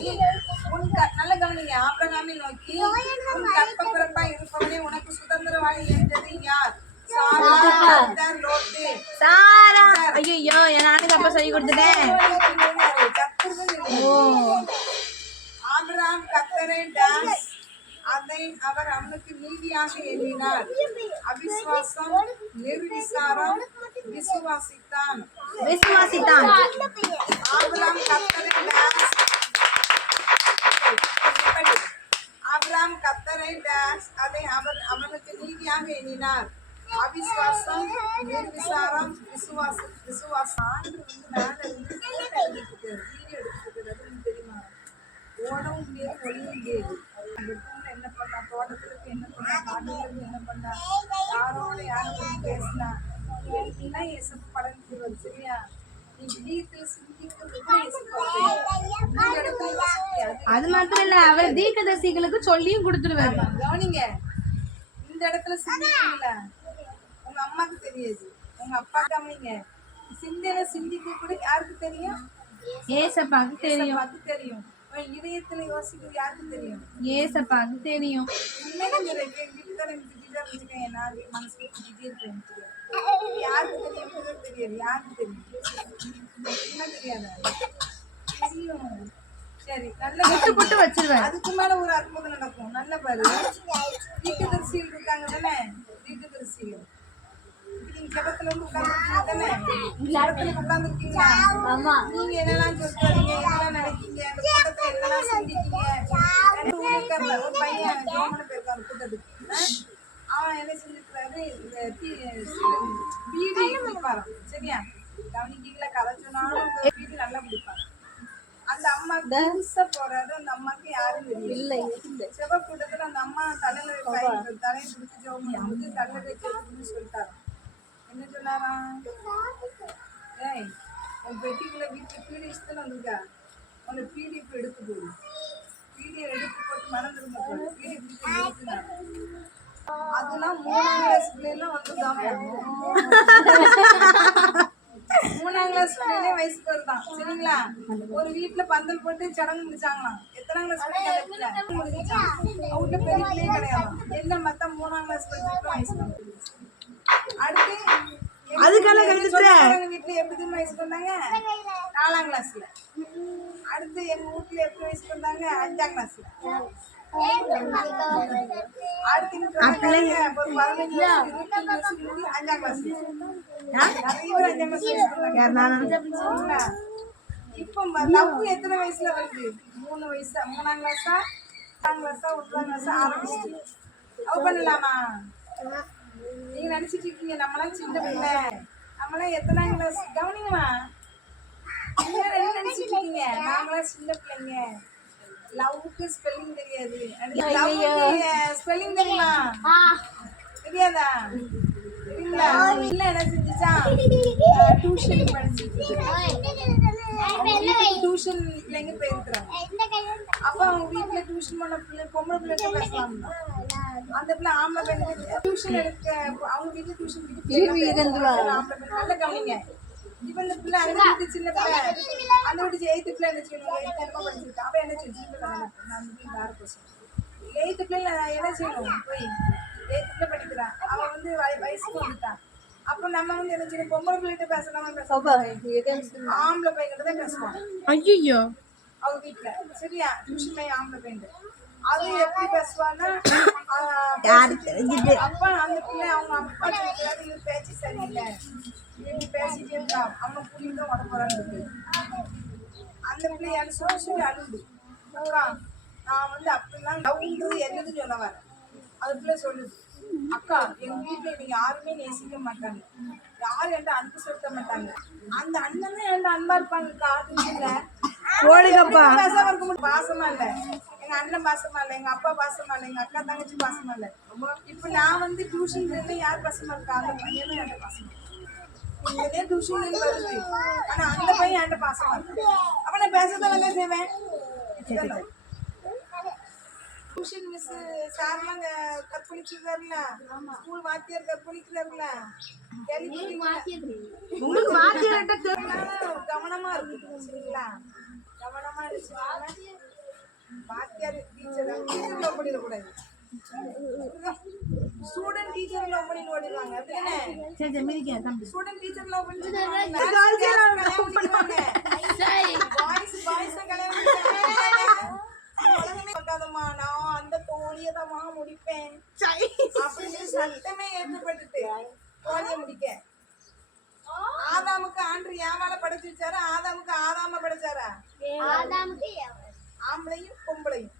நல்ல கவனிங்க ஆபிரகாமை நோக்கி உன் கற்பப்பிறப்பா இருப்பவனே உனக்கு சுதந்திரவாளி என்றது யார்? சாரா. ஐயோ நானுக்கு அப்ப சொல்லி கொடுத்துட்டேன். ஆபிரகாம் கர்த்தரை டான்ஸ் அதை அவர் அவனுக்கு நீதியாக எண்ணினார். அவிசுவாசம் நிர்விசாரம் விசுவாசித்தான். ஆபிரகாம் கர்த்தரை டான்ஸ் ஆபிரகாம் கர்த்தரை டான்ஸ் அதை அவர் அவனுக்கு நீதியாக எண்ணினார். அவிசுவாசம் நிர்விசாரம் விசுவாசம் மேல இருந்து தெரியுமா? ஓடவும் முடியாது ஒளியும் முடியாது. என்ன பண்ணா தோட்டத்துக்கு என்ன பண்ணா காட்டுகளுக்கு என்ன பண்ணா யாரோட யாரும் பேசினா இயேசு படம் சரியா? நீ வீட்டுல அது மட்டும் இல்ல அவர் தீர்க்கதரிசிகளுக்கு சொல்லியும் கொடுத்துருவாரு. கவனிங்க இந்த இடத்துல சிந்திக்கல உங்க அம்மாக்கு தெரியாது உங்க அப்பா கவனிங்க சிந்தனை சிந்திக்க கூட யாருக்கு தெரியும்? ஏசப்பாக்கு தெரியும். தெரியும். இதயத்துல யோசிக்கிறது யாருக்கு தெரியும்? ஏசப்பாக்கு தெரியும். யாருக்கு தெரியும்? தெரியாது. யாருக்கு தெரியும்? என்ன தெரியாதா? தெரியும். சரி நல்ல வச்சிருவேன். அதுக்கு மேல ஒரு அற்புதம் நடக்கும். நல்ல பாரு தீர்க்கதரிசிகள் இருக்காங்க தானே? தீர்க்கதரிசிகள் நீங்க ஜபத்துல வந்து உட்கார்ந்துருக்கீங்களா? நீங்க என்னெல்லாம் சொல்றீங்க என்னெல்லாம் நினைக்கீங்க அந்த கூட்டத்துல என்னெல்லாம் சிந்திக்கீங்க? ஒரு பையன் ஜோமன போயிருக்காரு கூட்டத்துக்கு. அவன் என்ன செஞ்சிருக்காரு பீடி குடிப்பாராம். சரியா? கவனிக்கீங்களா? கதை சொன்னாலும் பீடி நல்லா குடிப்பாங்க. அந்த அம்மா புதுசா போறாரு. அந்த அம்மாக்கு யாரும் தெரியல. செவ கூட்டத்துல அந்த அம்மா தலையில பிடிச்சி ஜோமி வந்து தலையில வச்சு சொல்லிட்டாரு. என்ன சொன்னாரா? ஏய் உன் பெட்டிக்குள்ள வீட்டுல பீடி இஷ்டம் வந்திருக்கா? உன்னை பீடி இப்ப எடுத்து போடு. பீடியை எடுத்து போட்டு மனம் திரும்ப போடு. பீடி பிடிச்சி அதெல்லாம் 3ஆம் கிளாஸ் பிள்ளைலாம் வந்துருக்காங்க. 3ஆம் கிளாஸ் பிள்ளைலே வயசுக்கு வருதான். சரிங்களா? ஒரு வீட்டுல பந்தல் போட்டு சடங்கு முடிச்சாங்களாம். எத்தனாம் கிளாஸ் பிள்ளை முடிஞ்சாங்க? அவங்க பெரிய பிள்ளையே கிடையாது. என்ன மொத்தம் 3ஆம் கிளாஸ் படிச்சுட்டு வயசுக்கு வந்து அடுத்து வீட்டுல எப்படி வயசுக்கு வந்தாங்க? 4ஆம் கிளாஸ்ல. அடுத்து எங்க வீட்டுல எப்படி வயசுக்கு வந்தாங்க? 5ஆம் கிளாஸ்ல. அடுத்து 15 5ஆம் கிளாஸ்ல. நிறைய பேர் 5ஆம் கிளாஸ். இப்போ லவ் எத்தனை வயசுல வருது? 3 வயசா? 3ஆம் கிளாஸா 4ஆம் கிளாஸா 1ஆம் கிளாஸா ஆரம்பிச்சு லவ் பண்ணலாமா? நீங்க நினைச்சிட்டு இருக்கீங்க நம்மளாம் சின்ன பிள்ளை, நம்மளாம் எத்தனாம் கிளாஸ்? கவனிங்கம்மா, என்ன நினைச்சிட்டு இருக்கீங்க? நாங்களாம் சின்ன பிள்ளைங்க. லவ்வுக்கு ஸ்பெல்லிங் தெரியாது. ஸ்பெல்லிங் தெரியுமா? தெரியாதா? தெரியுங்களா? இல்ல என்ன செஞ்சுச்சா? டியூஷன் படிச்சுட்டு டியூஷன் பிள்ளைங்க போயிருக்கிறாங்க. அப்ப அவங்க வீட்டுல டியூஷன் பண்ண பிள்ளை பொம்பளை பிள்ளைங்க பேசலாம். அந்த பிள்ளை ஆம்பளை பெண்ணுக்கு டியூஷன் எடுக்க அவங்க வீட்டுல டியூஷன் நல்ல கவனிங்க. இப்ப இந்த பிள்ளை அந்த வீட்டு சின்ன பிள்ளை அந்த வீட்டு 8th பிள்ளை என்ன செய்யணும்? படிச்சிருக்கா. அவ என்ன செய்யணும்? 8th பிள்ளை என்ன செய்யணும்? போய் 8th பிள்ளை படிக்க வயசுக்கு வந்துட்டா. அப்ப நம்ம வந்து என்ன செய்யணும், பொம்பளை பிள்ளைகிட்ட பேசலாமா பேச ஆம்பளை பையன்கிட்ட தான் பேசுவோம் ஐயோ அவங்க வீட்டுல. சரியா? டியூஷன் பையன் ஆம்பளை பையன். அது எப்படி பேசுவான்னா அப்பா அந்த பிள்ளை அவங்க அப்பா சொல்றாரு, இவன் பேச்சு சரியில்லை, இவன் பேசிட்டே இருக்கா, அவனை கூட்டிட்டு தான் வர போறான்னு இருக்கு. அந்த பிள்ளை எனக்கு சொல்லி அழுது, அக்கா நான் வந்து அப்படிலாம் லவ்ன்றது என்னதுன்னு சொல்ல வரேன். அது பிள்ளை சொல்லுது, அக்கா எங்க வீட்டுல நீங்க யாருமே நேசிக்க மாட்டாங்க, யாரும் என்கிட்ட அன்பு செலுத்த மாட்டாங்க, அந்த அண்ணன் தான் என்கிட்ட அன்பா இருப்பாங்கக்கா. இல்ல ஓடுங்கப்பா பேசாம இருக்க முடியும், பாசமா இல்ல எங்க அண்ணன் பாசமா இல்ல, எங்க அப்பா பாசமா இல்ல, எங்க அக்கா தங்கச்சி பாசமா இல்ல. இப்ப நான் வந்து டியூஷன்ல இருந்து யார் பாசமா இருக்கா, அந்த பையனும் என்கிட்ட பாசமா இங்கே டியூஷன்ல இருந்து வருது, ஆனா அந்த பையன் என்கிட்ட பாசமா இருக்கு. அப்ப நான் பேசதான் வந்து செய்வேன். டியூஷன் மிஸ் சார்லாம் கற்பழிச்சிருக்காருல, ஸ்கூல் வாத்தியார் கற்பழிக்கிறாருல, உங்களுக்கு வாத்தியார்ட்ட கவனமா இருக்கு. சரிங்களா? கவனமா இருந்துச்சு. வாத்தியார் டீச்சர் லவ் பண்ணிடக்கூடாது, ஸ்டூடெண்ட் டீச்சர் லவ் பண்ணி ஓடிடுவாங்க. அப்படிதானே? சரி மிதிக்க தம்பி ஸ்டூடெண்ட் டீச்சர் லவ் பண்ணி பாய்ஸ் கல்யாணம் உலகமே பார்க்காதம்மா, நான் அந்த தோழியை தான் முடிப்பேன் அப்படின்னு சட்டமே ஏற்பட்டுட்டு தோழியை முடிக்க. ஆதாமுக்கு ஆண்டு ஏவால படைச்சு வச்சாரா, ஆதாமுக்கு ஆதாம படைச்சாரா? ஆம்பளையும் பொம்பளையும்.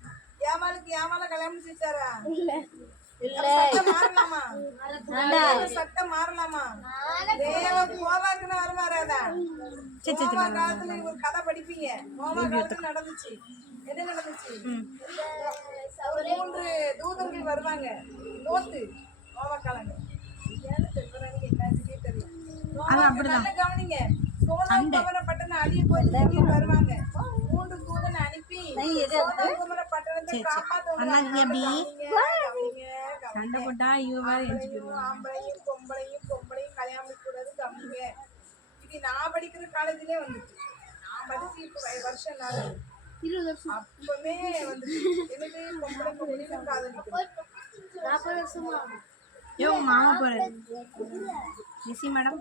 ஏவாளுக்கு ஏவால கல்யாணம் முடிச்சு வச்சாரா? சட்டம் மாறலாமா? சட்டம் மாறலாமா? கோவாக்குன்னு வருவாராதா? கோவா காலத்துல ஒரு கதை படிப்பீங்க. கோவா காலத்துல நடந்துச்சு. என்ன நடந்துச்சு? 3 தூதர்கள் வருவாங்க. லோத்து கோவா காலங்க கவனிங்க. சோதோம் பட்டணம் அழிய போய் வருவாங்க. 3 தூதனை அனுப்பி சோதோம் பட்டணத்தை காப்பாற்றுவாங்க. சண்டை போட்டா ஆம்பளையும் பொம்பளையும் கல்யாணம் கூடாது. கவனிங்க. இது நான் படிக்கிற காலேஜ்லயே வந்துச்சு. நான் படிச்சு இப்ப வருஷம் நாள் அப்பவே வந்துச்சு. எனக்கு பொம்பளையும் காதலிக்கிறேன். ஏ உங்க மாமா போறாரு ஜெசி மேடம்,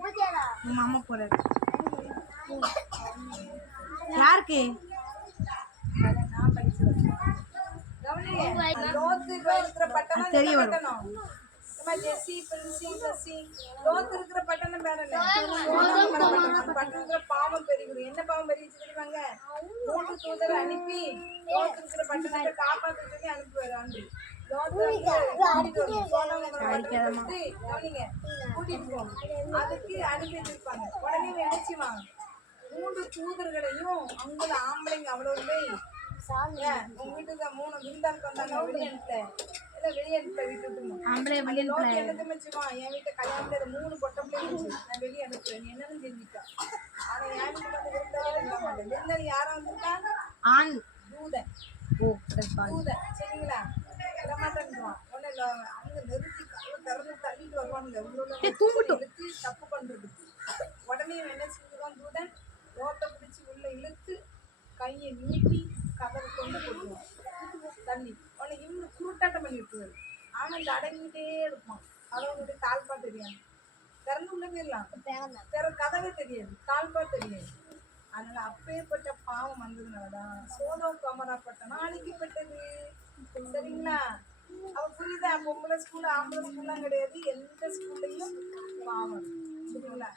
உங்க மாமா போறாரு. யாருக்கு? நான் படிச்சேன். கவனிங்க. லோத்து இருக்கிற பட்டணம் தெரிய வரும். ஜெசி பிரின்சி லோத்து இருக்கிற பட்டணம் பேர் என்ன? பட்டணத்துல பாவம் பெருகுது. என்ன பாவம் பெருகிச்சு தெரியுமாங்க? 3 தூதரை அனுப்பி லோத்து இருக்கிற பட்டணத்தை காப்பாற்ற சொல்லி அனுப்புவாரு. ஆண்டு அதுக்கு அனுப்பி வச்சிருப்பாங்க. உடனே நினைச்சுவாங்க 3 தூதர்களையும் அவங்கள ஆம்பளைங்க அவ்வளவு உங்க வீட்டுக்கு 3 விருந்தாளுக்கு வந்தாங்க. வெளியனுப்ப வீட்டுக்கு என்ன தெரிஞ்சுமா, என் வீட்டை கல்யாணத்துல 3 பொட்டை பிள்ளைங்க நான் வெளியே அனுப்புறேன், நீ என்னன்னு தெரிஞ்சுட்டேன். ஆனா என் வீட்டுக்கு வந்து விருந்தாளி இருக்க மாட்டேன். விருந்தாளி யாரும் வந்துருக்காங்க? ஆண் தூதன். சரிங்களா? மாட்டேன்றான். அவங்க நிறுத்தி திறந்து தள்ளிட்டு வருவானுங்க. தப்பு பண்றதுக்கு உடனே என்ன செஞ்சுருவான் தூதன்? ரோட்டை பிடிச்சி உள்ள இழுத்து கையை நீட்டி கதவை கொண்டு போட்டுருவான். தண்ணி உடனே இவங்க குருட்டாட்டம் பண்ணி விட்டுருவாரு. ஆனா இந்த அடங்கிட்டே இருப்பான். அவனுடைய கால்பா தெரியாது. திறந்து உள்ள போயிடலாம். கதவே தெரியாது, கால்பா தெரியாது. அதனால அப்பேற்பட்ட பாவம் வந்ததுனாலதான் சோதோம் கொமரா பட்டணம் அழிக்கப்பட்டது. சரிங்களா? அவ புரியுதா? பொம்பளை ஸ்கூல் ஆம்பளை ஸ்கூல்லாம் கிடையாது. எந்த ஸ்கூல்லையும் பாவம். சரிங்களா?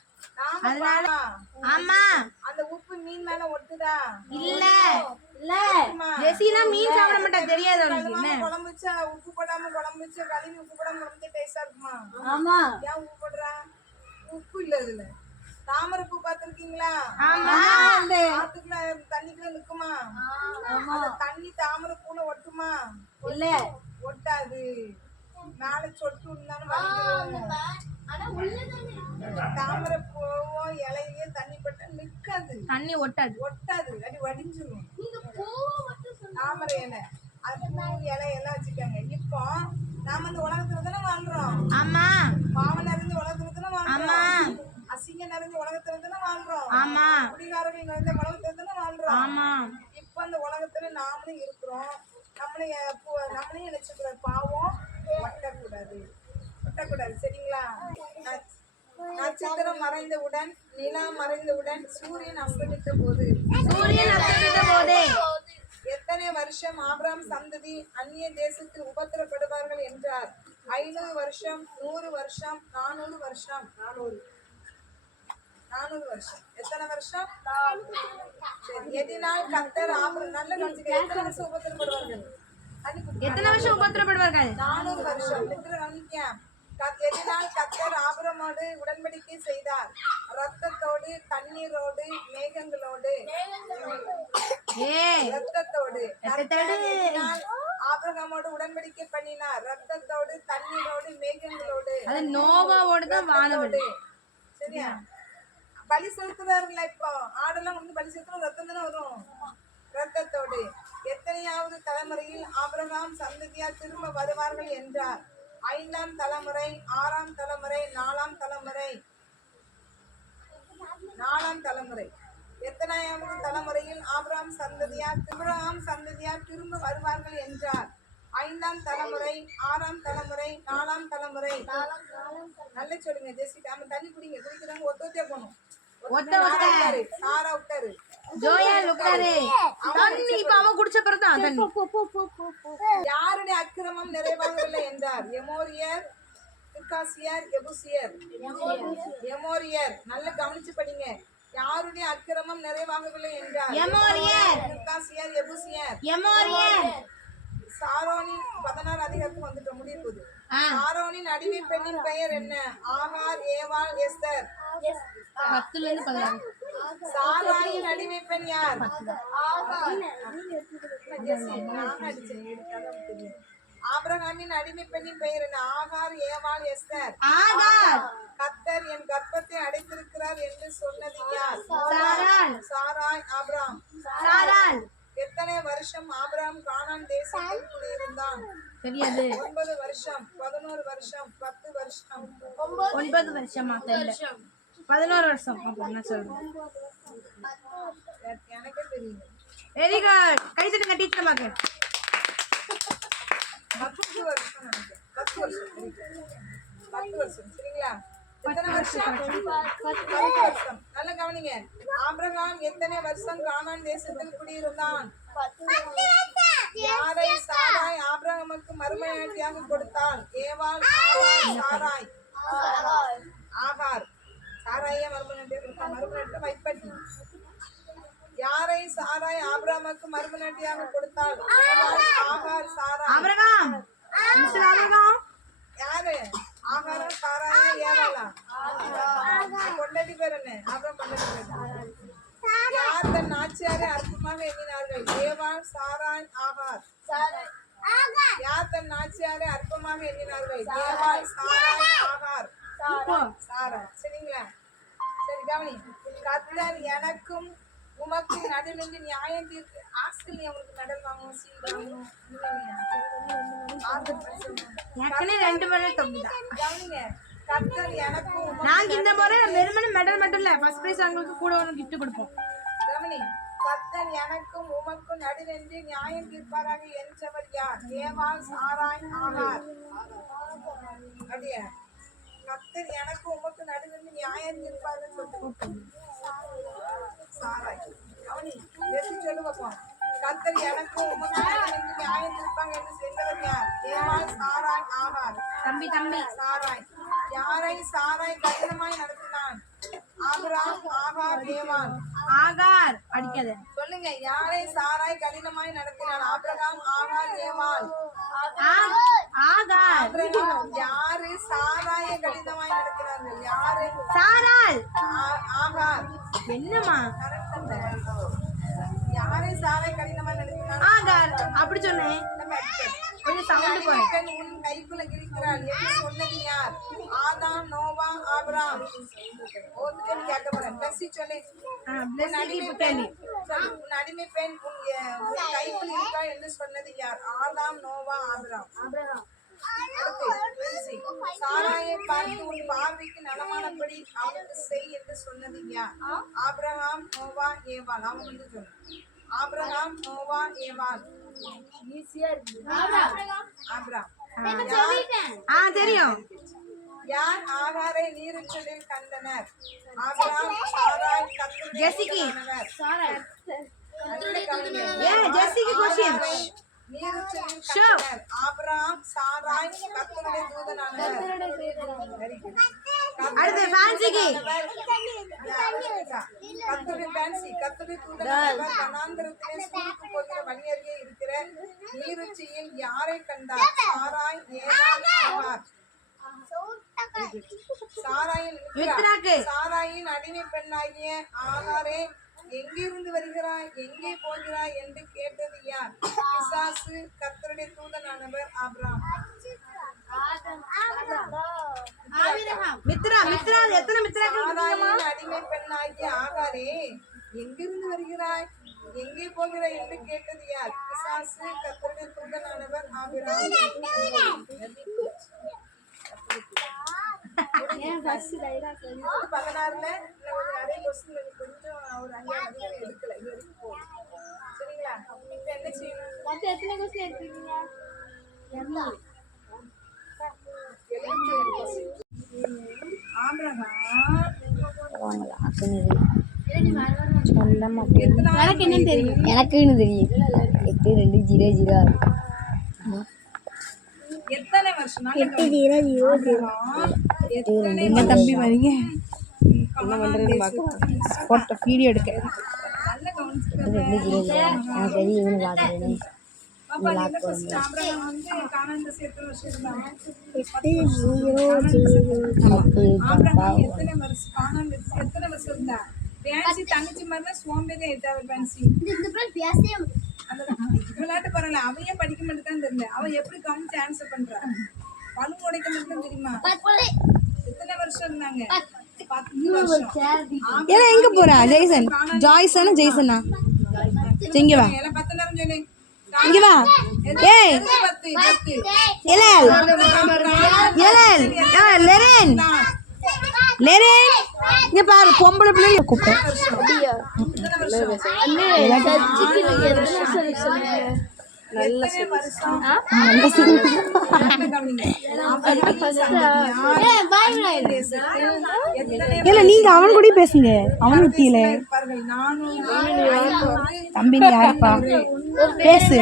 அந்த உப்பு மீன் மேல ஒட்டுதா? இல்ல ஜெசினா மீன் சாப்பிட மாட்டா, தெரியாது அவளுக்கு. குழம்பு வச்சா உப்பு போடாம குழம்பு வச்சா கழுவி உப்பு போடாம ரொம்ப டேஸ்டா இருக்குமா? ஆமா. ஏன் உப்பு போடுறா? உப்பு இல்ல இதுல. தாமரை பூ பாத்திருக்கீங்களா? ஆத்துக்குள்ள தண்ணிக்குள்ள நிக்குமா? தண்ணி தாமரை பூல ஒட்டுமா? இல்ல ஒட்டாது. மேல சொட்டு இருந்தாலும் தாமரை பூவும் இலையிலேயே தண்ணி பட்டா நிக்காது, தண்ணி ஒட்டாது. அடி வடிஞ்சிடும். தாமரை இலை அது இலை எல்லாம் வச்சுக்காங்க. இப்போ நாம இந்த உலகத்துல தானே வாழ்றோம். ஆமா. பாவம் நிறைஞ்ச உலகத்துல தானே வாழ்றோம். அசிங்கம் நிறைஞ்ச உலகத்துல தானே வாழ்றோம். ஆமா. குடிகாரர்கள் நிறைஞ்ச உலகத்துல தானே வாழ்றோம். ஆமா. இப்ப அந்த உலகத்துல நாமளும் இருக்கிறோம். நம்மளையும் நினைச்சுக்கூடாது. பாவம் ஒட்டக்கூடாது. விட்டக்கூடாது சரிங்களா? நட்சத்திரம் மறைந்தவுடன், நிலா மறைந்தவுடன், சூரியன் அஸ்தமித்த போது எத்தனை வருஷம் ஆபிரகாம் சந்ததி அந்நிய தேசத்தில் உபத்திரப்படுவார்கள் என்றார்? 500 வருஷம், 100 வருஷம், 400 வருஷம். 400 வருஷம். எத்தனை வருஷம்? சரி. எதினால் கர்த்தர் நல்ல கவனிச்சுக்க. எத்தனை வருஷம் உபத்திரப்படுவார்கள்? எத்தனை வருஷம் உபத்திரப்படுவார்கள்? 400 வருஷம். கவனிக்க. எதினால் கர்த்தர் ஆபிரகாமோடு உடன்படிக்கை செய்தார்? ரத்தத்தோடு, தண்ணீரோடு, மேகங்களோடு. ரத்தத்தோடு. எதினால் ஆபிரகாமோடு உடன்படிக்கை பண்ணினார்? ரத்தத்தோடு, தண்ணீரோடு, மேகங்களோடு. அது நோவாவோடு தான் வானவோடு. சரியா? பலி செலுத்துறாருல்ல, இப்போ ஆடெல்லாம் வந்து பலி செலுத்துறோம், ரத்தம் தானே வரும். ரத்தத்தோடு. எத்தனையாவது தலைமுறையில் ஆபிரகாம் சந்ததியார் திரும்ப வருவார்கள் என்றார்? 5ஆம் தலைமுறை, 6ஆம் தலைமுறை, 4ஆம் தலைமுறை. 4ஆம் தலைமுறை. எத்தனையாவது தலைமுறையில் ஆபிரகாம் சந்ததியார் திரும்ப வருவார்கள் என்றார்? 5ஆம் தலைமுறை, 6ஆம் தலைமுறை, 4ஆம் தலைமுறை. நல்ல சொல்லுங்க ஜெசிகா. ஆமா, தண்ணி குடிங்க. குடிக்கிறாங்க. ஒத்தே போகணும். சாரா உட்காரு. ஜோயல் உட்காரு. தண்ணி இப்ப அவன் குடிச்ச பிறகு தான் தண்ணி. யாருடைய அக்கிரமம் நிறைவாகவில்லை என்றார்? எமோரியர், கிர்காசியர், எபூசியர். எமோரியர். நல்ல கவனிச்சு படிங்க. யாருடைய அக்கிரமம் நிறைவாகவில்லை என்றார்? எமோரியர், கிர்காசியர், எபூசியர். எமோரியர். சாரோனின் 16 அதிகாரத்துக்கு வந்துட்டு முடிய போகுது. சாரோனின் அடிமை பெண்ணின் பெயர் என்ன? ஆகார், ஏவாள், எஸ்தர். 10ல இருந்து 16. சாராயின் அடிமை பெண் யார்? ஆபிரகாமின் அடிமை பெண்ணின் பெயர் என்ன? ஆகார், ஏவாள், எஸ்தர். ஆகார். கர்த்தர் என் கர்ப்பத்தை அடைத்திருக்கிறார் என்று சொன்னது யார்? சாராள். சாராய், ஆபிரகாம். சாராள். எத்தனை வருஷம் ஆபிரகாம் கானான் தேசத்தில் குடியிருந்தான்? தெரியாது. 9 வருஷம், 11 வருஷம், 10 வருஷம். 9 வருஷமா? தெரியல. 11 வருஷம் அப்படின்னு சொல்றேன். எனக்கே தெரியும். Very good. கை தட்டுங்க டீச்சர் மாக்கு. 10 வருஷம் நினைக்கிறேன். 10 வருஷம். 10 வருஷம். சரிங்களா? எத்தனை வருஷம்? 10 வருஷம். நல்லா கவனிங்க. ஆபிரகாம் எத்தனை வருஷம் கானான் தேசத்தில் குடியிருந்தான்? யாரை சாராய் ஆபிரகாமுக்கு மறுமனையாட்டியாக கொடுத்தாள்? ஏவாள், சாராய், ஆகார். சாராயே மறுமனையாட்டியாக கொடுத்தாள். மறுமனையாட்டி வைப்பட்டி. யாரை சாராய் ஆபிரகாமுக்கு மறுமனையாட்டியாக கொடுத்தாள்? ஏவாள், ஆகார், சாராய். ஆபிரகாம். Mister Abraham. யாரு? ஆகாரா, சாராயா, ஏவாளா? பொண்டாட்டி பேர் என்ன? ஆபிரகாம் பொண்டாட்டி பேர். யார் தன் ஆட்சியாரை அற்பமாக எண்ணினார்கள்? ஏவாள், சாராய், ஆகார். யார் தன் ஆட்சியாரை அற்பமாக எண்ணினார்கள்? ஏவாள், சாராய், ஆகார். சாரா. சரிங்களா? சரி கவனி. கர்த்தர் எனக்கும் உமக்கு நடுநின்று நியாயம் தீர்த்து ஆஸ்திரேலியா உங்களுக்கு மெடல் வாங்கணும், சீல் வாங்கணும். ஏற்கனவே 2 மெடல் தம்பிதான். கவனிங்க. கர்த்தர் எனக்கும் நாங்க இந்த முறை வெறுமனே மெடல் மட்டும் இல்ல, ஃபர்ஸ்ட் பிரைஸ் அவங்களுக்கு கூட ஒரு gift கொடுப்போம். கவனி. கர்த்தர் எனக்கும் உமக்கும் நடுநின்று நியாயம் தீர்ப்பாராக என்றவர் யார்? ஏவாள், சாராய், ஆகார். அப்படியே கர்த்தர் எனக்கும் உமக்கு நடுநின்று நியாயம் தீர்ப்பாருன்னு சொல்லிட்டு சாராய். கவனி. எப்படி சொல்லு பார்ப்போம். கர்த்தர் எனக்கும் உமக்கு நடுநின்று நியாயம் தீர்ப்பாங்க என்று சென்றவர் யார்? ஏவாள், சாராய், ஆகார். தம்பி சாராய். யாரை சாராய் கடினமாய் நடத்தினான்? ஆபிரகாம், ஆகார், ஏவாள். ஆகார். அடிக்காத. சொல்லுங்க. யாரை சாராய் கடினமாய் நடத்தினான்? ஆபிரகாம், ஆகார், ஏவாள். ஆகார். யாரு சாராயை கடினமாய் நடத்தினார்கள்? யாரு? சாராள். ஆகார். என்னம்மா? யாரை சாராய் கடினமாய் நடத்தினான்? ஆகார். அப்படி சொன்னேன். கொஞ்சம் சவுண்ட் போறேன். உன் கைக்குள்ள இருக்கிறாள் என்று சொன்னது யார்? ஆதாம், நோவா, ஆபிரகாம். ஓதுட்டு கேட்க போறேன். பிளஸி சொல்லு. உன் அடிமை பெண் உன் கைக்குள் இருக்கா என்று சொன்னது யார்? ஆதாம், நோவா, ஆபிரகாம். சாராயை பார்த்து உன் பார்வைக்கு நலமானபடி அவனுக்கு செய் என்று சொன்னது யார்? ஆபிரகாம், நோவா, ஏவாள். அவன் வந்து சொல்லு. ஆபிரகாம், நோவா, ஏவாள். ஈஸியா இருக்கு. ஆபிரகாம். தெரியும். யார் ஆகாரை நீருற்றலில் கண்டனர்? ஆபிரகாம், சாராய், கர்த்தருடைய தூதனானவர். Yeah, Jessica question. நீருற்றலில் கண்டனர். ஆபிரகாம், சாராய், கர்த்தருடைய தூதனானவர். Very good. அடுத்து ஃபேன்சிக்கு. கர்த்தருடைய ஃபேன்சி, கர்த்தருடைய தூதனானவர் வனாந்தரத்திலே ஸ்கூலுக்கு போகிற வழி அருகே இருக்கிற நீருற்றியில் யாரை கண்டார்? சாராய், ஏனான், ஆகார். சாராயின் மித்ராக்கு. சாராயின் அடிமை பெண்ணாகிய ஆகாரே, எங்கிருந்து வருகிறாய், எங்கே போகிறாய் என்று கேட்டது யார்? பிசாசு, கர்த்தருடைய தூதனானவர் ஆபிரகாம். மித்ரா எத்தனை மித்ராக்கள்? சாராயின் அடிமை பெண்ணாகிய ஆகாரே, எங்கிருந்து வருகிறாய், எங்கே போகிறாய் என்று கேட்டது யார்? பிசாசு, கர்த்தருடைய தூதனானவர் ஆபிரகாம். 16ல நிறைய கொஸ்டின் கொஞ்சம் ஒரு 5 எடுக்கல, இது வரைக்கும் போகும். சரிங்களா? இப்ப என்ன செய்யணும்? எத்தனை கொஸ்டின் எடுத்துக்கீங்க? ஆபிரகாம் எனக்கு என்னன்னு தெரியும். எனக்குன்னு தெரியும். 8200 எத்தனை வருஷம் என்ன தம்பி வரீங்க? என்ன பண்றதுன்னு பார்க்கலாம். போட்டோ வீடியோ எடுக்க. நல்ல கவனிச்சுக்க. 200 எனக்கு தெரியும். இவனு பார்க்குறேன். பாப்பா, இந்த ஃபர்ஸ்ட் ஆபிரகாம் வந்து கானான் தேசம் எத்தனை வருஷம் இருந்தாங்க? ஆபிரகாம் எத்தனை வருஷம் கானான் தேசம் எத்தனை வருஷம் இருந்தா? பேன்சி தங்கச்சி மாதிரிலாம் சோம்பேறி ஆயிட்டா அவர் பேன்சி. விளையாட்டு பரவாயில்ல, அவன் ஏன் படிக்க மாட்டேதான் தெரியல. அவன் எப்படி கவனிச்சு ஆன்சர் பண்றா? பழு உடைக்க மட்டும் தெரியுமா? எத்தனை வருஷம் இருந்தாங்க? 10 வருஷம். ஏன்னா எங்க போறா? ஜெய்சன் ஜாய்சனா ஜெய்சனா? இங்க வா, எல்லாம் 10 நேரம் சொல்லு. இங்க வா. ஏய் 10 எலல் லெரன் லெரன், இங்க பாரு, பொம்பளை பிள்ளைய கூப்பிட்டு இல்ல நீங்க அவன் கூட பேசுங்க. அவன் விட்டியில தம்பி நீ யாருப்பா பேசு.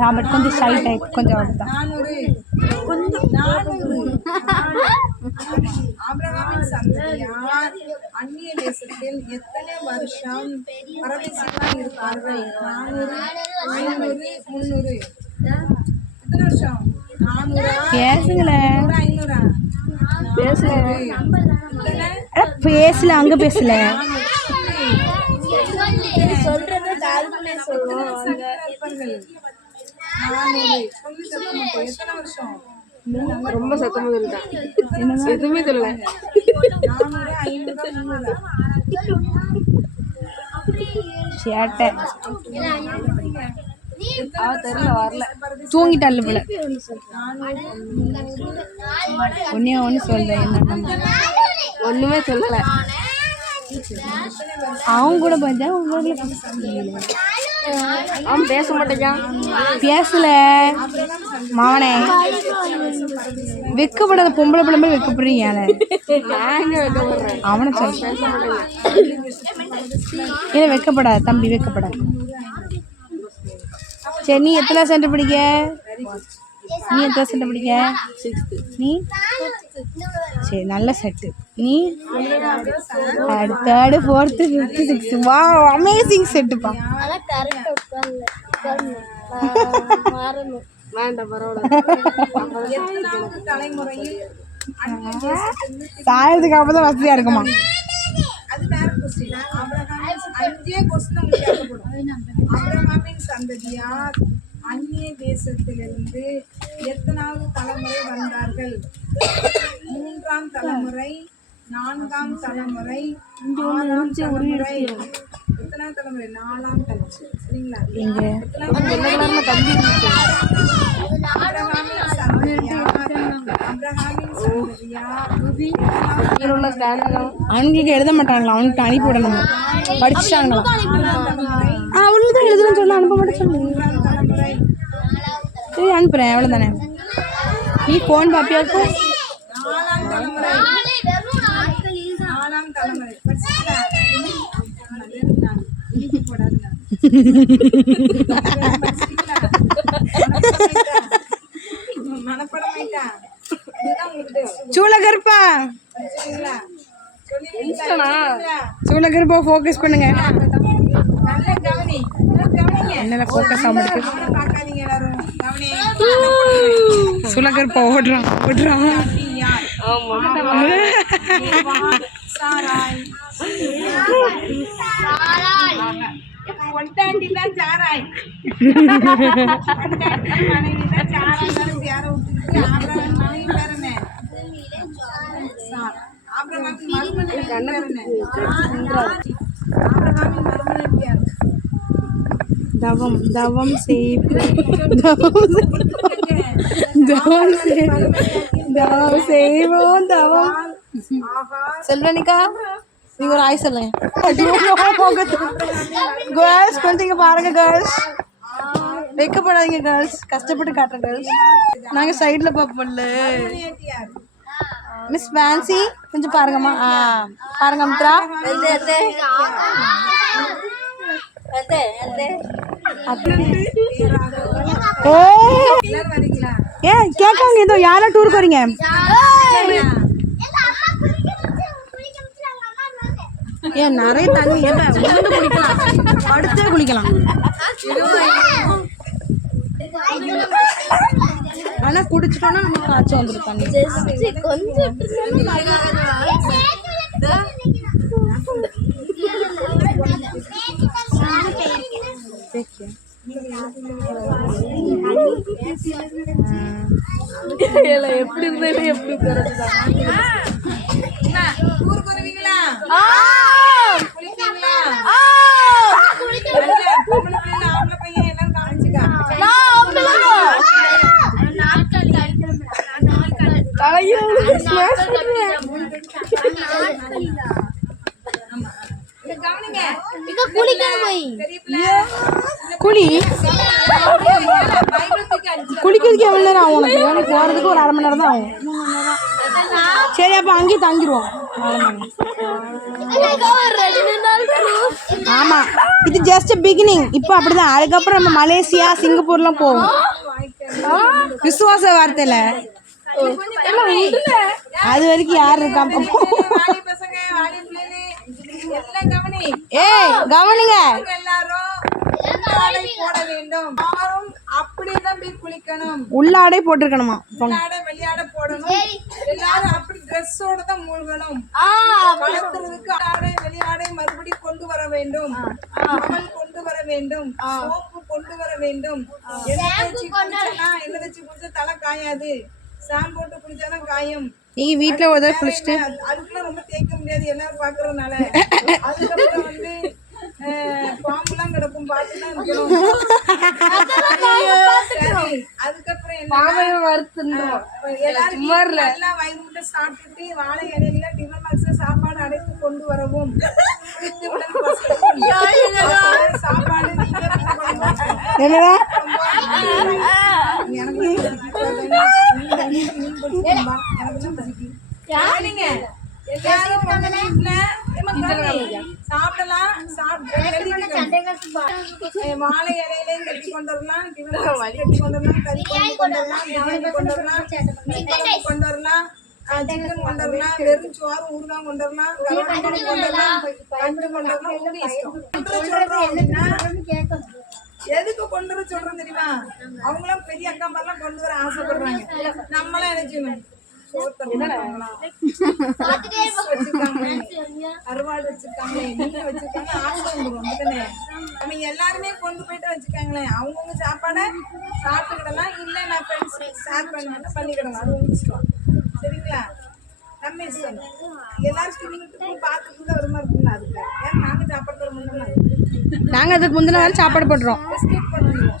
ராபர்ட் கொஞ்சம் ஷை டைப், கொஞ்சம் அவ்வளவுதான். ஆபிரகாமின் சந்ததியார் அந்நிய தேசத்தில் எத்தனை வருஷம் பரதேசிகளாய் இருப்பார்கள்? 400, 500, 300. எத்தனை வருஷம்? 400, பேசுங்களேன். 500. பேசல பேசல அங்க பேசல. எத்தனை வருஷம்? ரொம்ப சத்தமா சொல்லிட்டான். எதுவுமே சொல்லல. 400, 500, 300. சேட்டை வரல, தூங்கிட்டாள் போல. ஒன்னே ஒண்ணு சொல்ற, என்ன ஒண்ணுமே சொல்லல. அவங்க கூட பார்த்தா அவன் பேச மாட்டேன். பேசல மாவனே, வெக்கப்படாத பொம்பளை பிள்ளை மாதிரி வெக்கப்படுறீங்க. அவனை சொல்ல இல்ல, வெக்கப்படாத தம்பி, வெக்கப்படாத. சரி, நீ எத்தனை சென்டர் படிக்க? நீ எத்தனை சென்டர் படிக்க? நீ சரி, நல்ல செட்டு. நீ தேர்டு, ஃபோர்த்து, ஃபிஃப்த்து, சிக்ஸ்த்து. வா, அமேசிங் செட்டுப்பா. வேண்டாம், எத்தனாவது தலைமுறையில் அந்நிய தேசத்திலிருந்து சாயத்துக்கு அப்பதான் வசதியா இருக்குமா? அது வேற கொஸ்டின். ஆபிரகாமின் 5 கொஸ்டின் உங்களுக்கு கேட்கப்படும். ஆபிரகாமின் சந்ததியார் அந்நிய தேசத்திலிருந்து எத்தனாவது தலைமுறை வந்தார்கள்? 3ஆம் தலைமுறை, 4ஆம் தலைமுறை, 6ஆம் தலைமுறை. எத்தனாவது தலைமுறை? 4ஆம் தலைமுறை. சரிங்களா? அவனுக்கு எழுத மாட்டாங்களா? அவனுக்கு அனுப்பி விடணும். படிச்சுட்டாங்களா? அவனுக்கு தான் எழுதுன்னு சொல்ல, அனுப்ப மாட்டேன் சொல்லு. சரி, அனுப்புறேன், அவ்வளோதானே. நீ ஃபோன் பாப்பியா இருக்கும்? 4ஆம் தலைமுறை. 4ஆம் தலைமுறை. படிச்சீங்களா? இனிப்பு போடாதுண்ணா. படிச்சீங்களா? மனப்படமாயிட்டா? இதுதான் உங்களுக்கு test. சூளகருப்பா படிச்சீங்களா? சொல்லிருக்கீங்களா? சூளகருப்பா ஃபோக்கஸ் பண்ணுங்க. நல்ல கவனி. கவனிங்க. என்னல ஃபோக்கஸ் ஆக மாட்டேங்குது. அவனை பார்க்காதீங்க எல்லாரும். கவனி. சூளகருப்பா ஓடுறான். யார்? சாராய். பொண்டாட்டி தான் சாராய். பொண்டாட்டி மனைவி தான் சாராய். யாரை விட்டுட்டு ஆபிரகாம் மனைவி பேர் என்ன? ஆபிரகாமின் மருமகன் பேர் என்ன? ஆபிரகாமின் மருமகன் யார்? தவம் தவம் செய்வோம் தவம். செல்வனிக்கா நீங்க ஒரு ஆய் சொல்லுங்க. கேர்ள்ஸ் கொஞ்சம் இங்க பாருங்க கேர்ள்ஸ், வைக்கப்படாதீங்க கேர்ள்ஸ், கஷ்டப்பட்டு காட்டுறேன் கேர்ள்ஸ். நாங்க சைட்ல பாப்போம்ல. மிஸ் ஃபேன்சி கொஞ்சம் பாருங்கம்மா. பாருங்க அமித்ரா. ஓ ஏன் கேட்காங்க, ஏதோ யாரா டூருக்கு வரீங்க? ஏன் நிறைய தண்ணி உளுந்து குளிக்கலாம், படுத்தே குளிக்கலாம். ஆனா குடிச்சிட்டோம்னா நமக்கு காய்ச்சல் வந்துடும் தண்ணி. எப்படி இருந்தாலும் எப்படி ஊருக்கு வருவீங்களா? குளிப்பீங்களா? பொம்பளை பிள்ளைங்க ஆம்பளை பையன் எல்லாரும் கவனிச்சுக்கா. கவனிங்க. குளி குளிக்கிறதுக்கு எவ்வளோ நேரம் ஆகும் உனக்கு? எனக்கு போகிறதுக்கு ஒரு அரை மணி நேரம் தான் ஆகும். சரி அப்போ அங்கேயே தங்கிடுவோம். ஆமாம், இது ஜஸ்ட் பிகினிங். இப்போ அப்படிதான், அதுக்கப்புறம் நம்ம மலேசியா சிங்கப்பூர்லாம் போவோம். விசுவாச வார்த்தையில அது வரைக்கும் யார் இருக்கா? ஏய் கவனிங்க, உள்ளாடை போட்டிருக்கணுமா? வெளியாட போடணும். எல்லாரும் அப்படி ட்ரெஸ்ஸோட தான் மூழ்கணும். வளர்த்துறதுக்கு ஆடை வெளியாடை மறுபடியும் கொண்டு வர வேண்டும். கமல் கொண்டு வர வேண்டும். சோப்பு கொண்டு வர வேண்டும். எண்ணெய் தேய்ச்சி குளிச்சா தலை காயாது. ஷாம்பு போட்டு குளிச்சாதான் காயும். நீங்க வீட்டுல ஒரு தடவை குளிச்சுட்டு அதுக்குள்ள ரொம்ப தேய்க்க முடியாது எல்லாரும் பாக்குறதுனால. அதுக்கப்புறம் வந்து பாம்புலாம் கிடக்கும், பார்த்துதான் இருக்கணும். அதுக்கப்புறம் எல்லாரும் நல்லா வயிறு முட்டை சாப்பிட்டுட்டு வாழை இலையில டிஃபன் பாக்ஸ்ல சாப்பாடு அடைத்து கொண்டு வரவும். சாப்பாடு சாப்பிடலாம். வாழை இலையிலையும் கட்டி கொண்டு வரலாம், கட்டி கொண்டு வரலாம், கறி கொண்டு வரலாம், பிரியாணி கொண்டு வரலாம், கொண்டு வரலாம், சிக்கன் கொண்டு வரலாம், வெறும் சோறு ஊறுகாய் கொண்டு வரலாம், கருவாடு கொண்டு வரலாம், கண்டு கொண்டு வரலாம். உங்க இஷ்டம். எதுக்கு கொண்டு வர சொல்றோம் தெரியுமா? அவங்களும் பெரிய அக்கா மாதிரிலாம் கொண்டு வர ஆசைப்படுறாங்க. நம்மளாம் என்ன செய்யணும்? அறுவாடு வச்சிருக்காங்களே, நீங்க வச்சிருக்காங்க, ஆசை வந்துடும். நம்ம எல்லாருமே கொண்டு போயிட்டு வச்சுக்காங்களேன். அவங்கவுங்க சாப்பாடை சாப்பிட்டுக்கிடலாம். இல்லை நான் ஃப்ரெண்ட்ஸ் ஷேர் பண்ணிக்கிடலாம். அது உங்க இஷ்டம். சரிங்களா? நம்ம இஷ்டம். எல்லாரும் ஸ்கிமிங்கும் பார்த்துட்டு தான் வருமா இருக்குங்களா? அதுக்கு ஏன் நாங்கள் சாப்பாடு தர முடியும்? நாங்கள் அதுக்கு முந்தின நாள் சாப்பாடு போடுறோம். பிஸ்கெட் பண்ணுவோம்.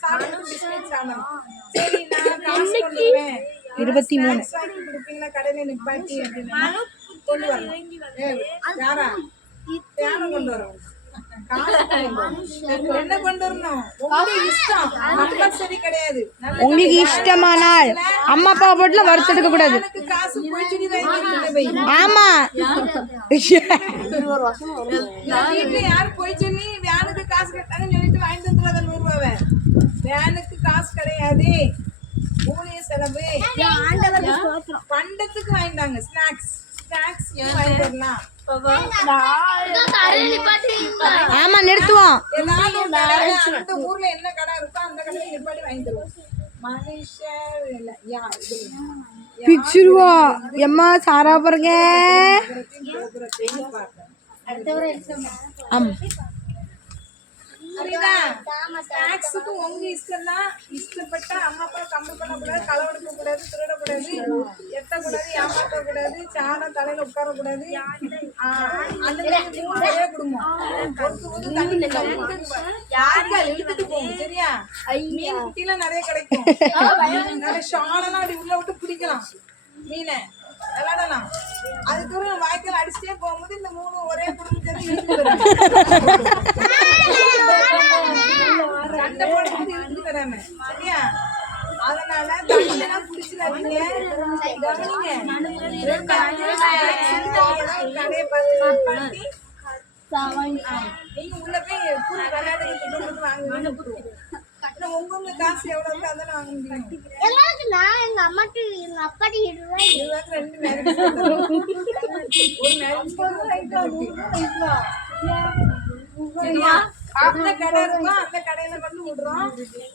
சாப்பிட்டு பிஸ்கெட் சாப்பிடணும். சரி நான் காசு கொண்டு வரேன். 23 கொடுப்பீங்களா கடையில் நிப்பாட்டி அப்படின்னு கொண்டு வரணும். யாரா யாரை கொண்டு வரோம்? என்ன கொண்டு வரணும் உங்க இஷ்டம், கம்பல்சரி கிடையாது. நல்ல உங்களுக்கு இஷ்டமானால் அம்மா அப்பாவை போட்டுலாம் வறுத்தெடுக்க கூடாது. எனக்கு காசு போயிட்டு வாங்கி ஆமா வீட்டுல யாரு போய் சொல்லி வேனுக்கு காசு கேட்டாங்கன்னு சொல்லிட்டு வாங்கிட்டு வந்துடுறாங்க 100 ரூபாவை. வேனுக்கு காசு கிடையாது, ஊழிய செலவு. பண்டத்துக்கு வாங்கிட்டாங்க, ஸ்நாக்ஸ் வாங்கிட்டு வரலாம். ஆமா நிறுத்துவோம். ஏதாவது ஒரு கடையில அந்த ஊர்ல என்ன கடை இருக்கோ அந்த கடையில நிப்பாட்டி வாங்கி தருவோம். மனுஷர் இல்ல பிச்சுருவா எம்மா சாரா பாருங்க. ஆமா புரியுதா? ஸ்நாக்ஸுக்கு உங்க இஷ்டம் தான். இஷ்டப்பட்டா அம்மா அப்பா கம்பல் பண்ணக்கூடாது, களவெடுக்க கூடாது, திருடக்கூடாது, எட்டக்கூடாது, ஏமாற்றக்கூடாது, சாணம் தலையில உட்காரக்கூடாது. அந்த மாதிரி ஒரே குடும்பம். ஒருத்தர் தண்ணி யாருக்கால் இழுத்துட்டு போகும். சரியா? மீன் குட்டிலாம் நிறைய கிடைக்கும். நிறைய ஷாலெல்லாம் அப்படி உள்ள விட்டு பிடிக்கலாம் மீனை, விளையாடலாம். அதுக்கப்புறம் வாய்க்கால் அடிச்சுட்டே போகும்போது இந்த 3 ஒரே குடும்பத்தை இழுத்து சண்டை போடுறது இழுத்து வராம. சரியா? அதனால தண்ணியெல்லாம் குடிச்சிடாதீங்க. கவனிங்க. கடையை பார்த்து நீங்க உள்ள போய் பூரி விளையாடுறது வாங்க. உங்க காசு எவ்வளவு இருக்கோ அதெல்லாம் வாங்க முடியும். 2 மேரேஜ் சரியா? அந்த கடை இருக்கும், அந்த கடையில கொண்டு விடுறோம்.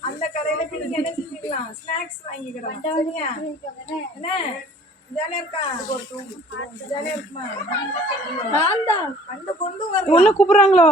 அந்த கடையில போய் நீங்க என்ன செஞ்சுக்கலாம், ஸ்நாக்ஸ் வாங்கிக்கிறோம். சரியா? என்ன ஜாலியா இருக்கா? ஜாலியா இருக்குமா? கண்டு கொண்டு வர ஒண்ணு கூப்பிடுறாங்களோ?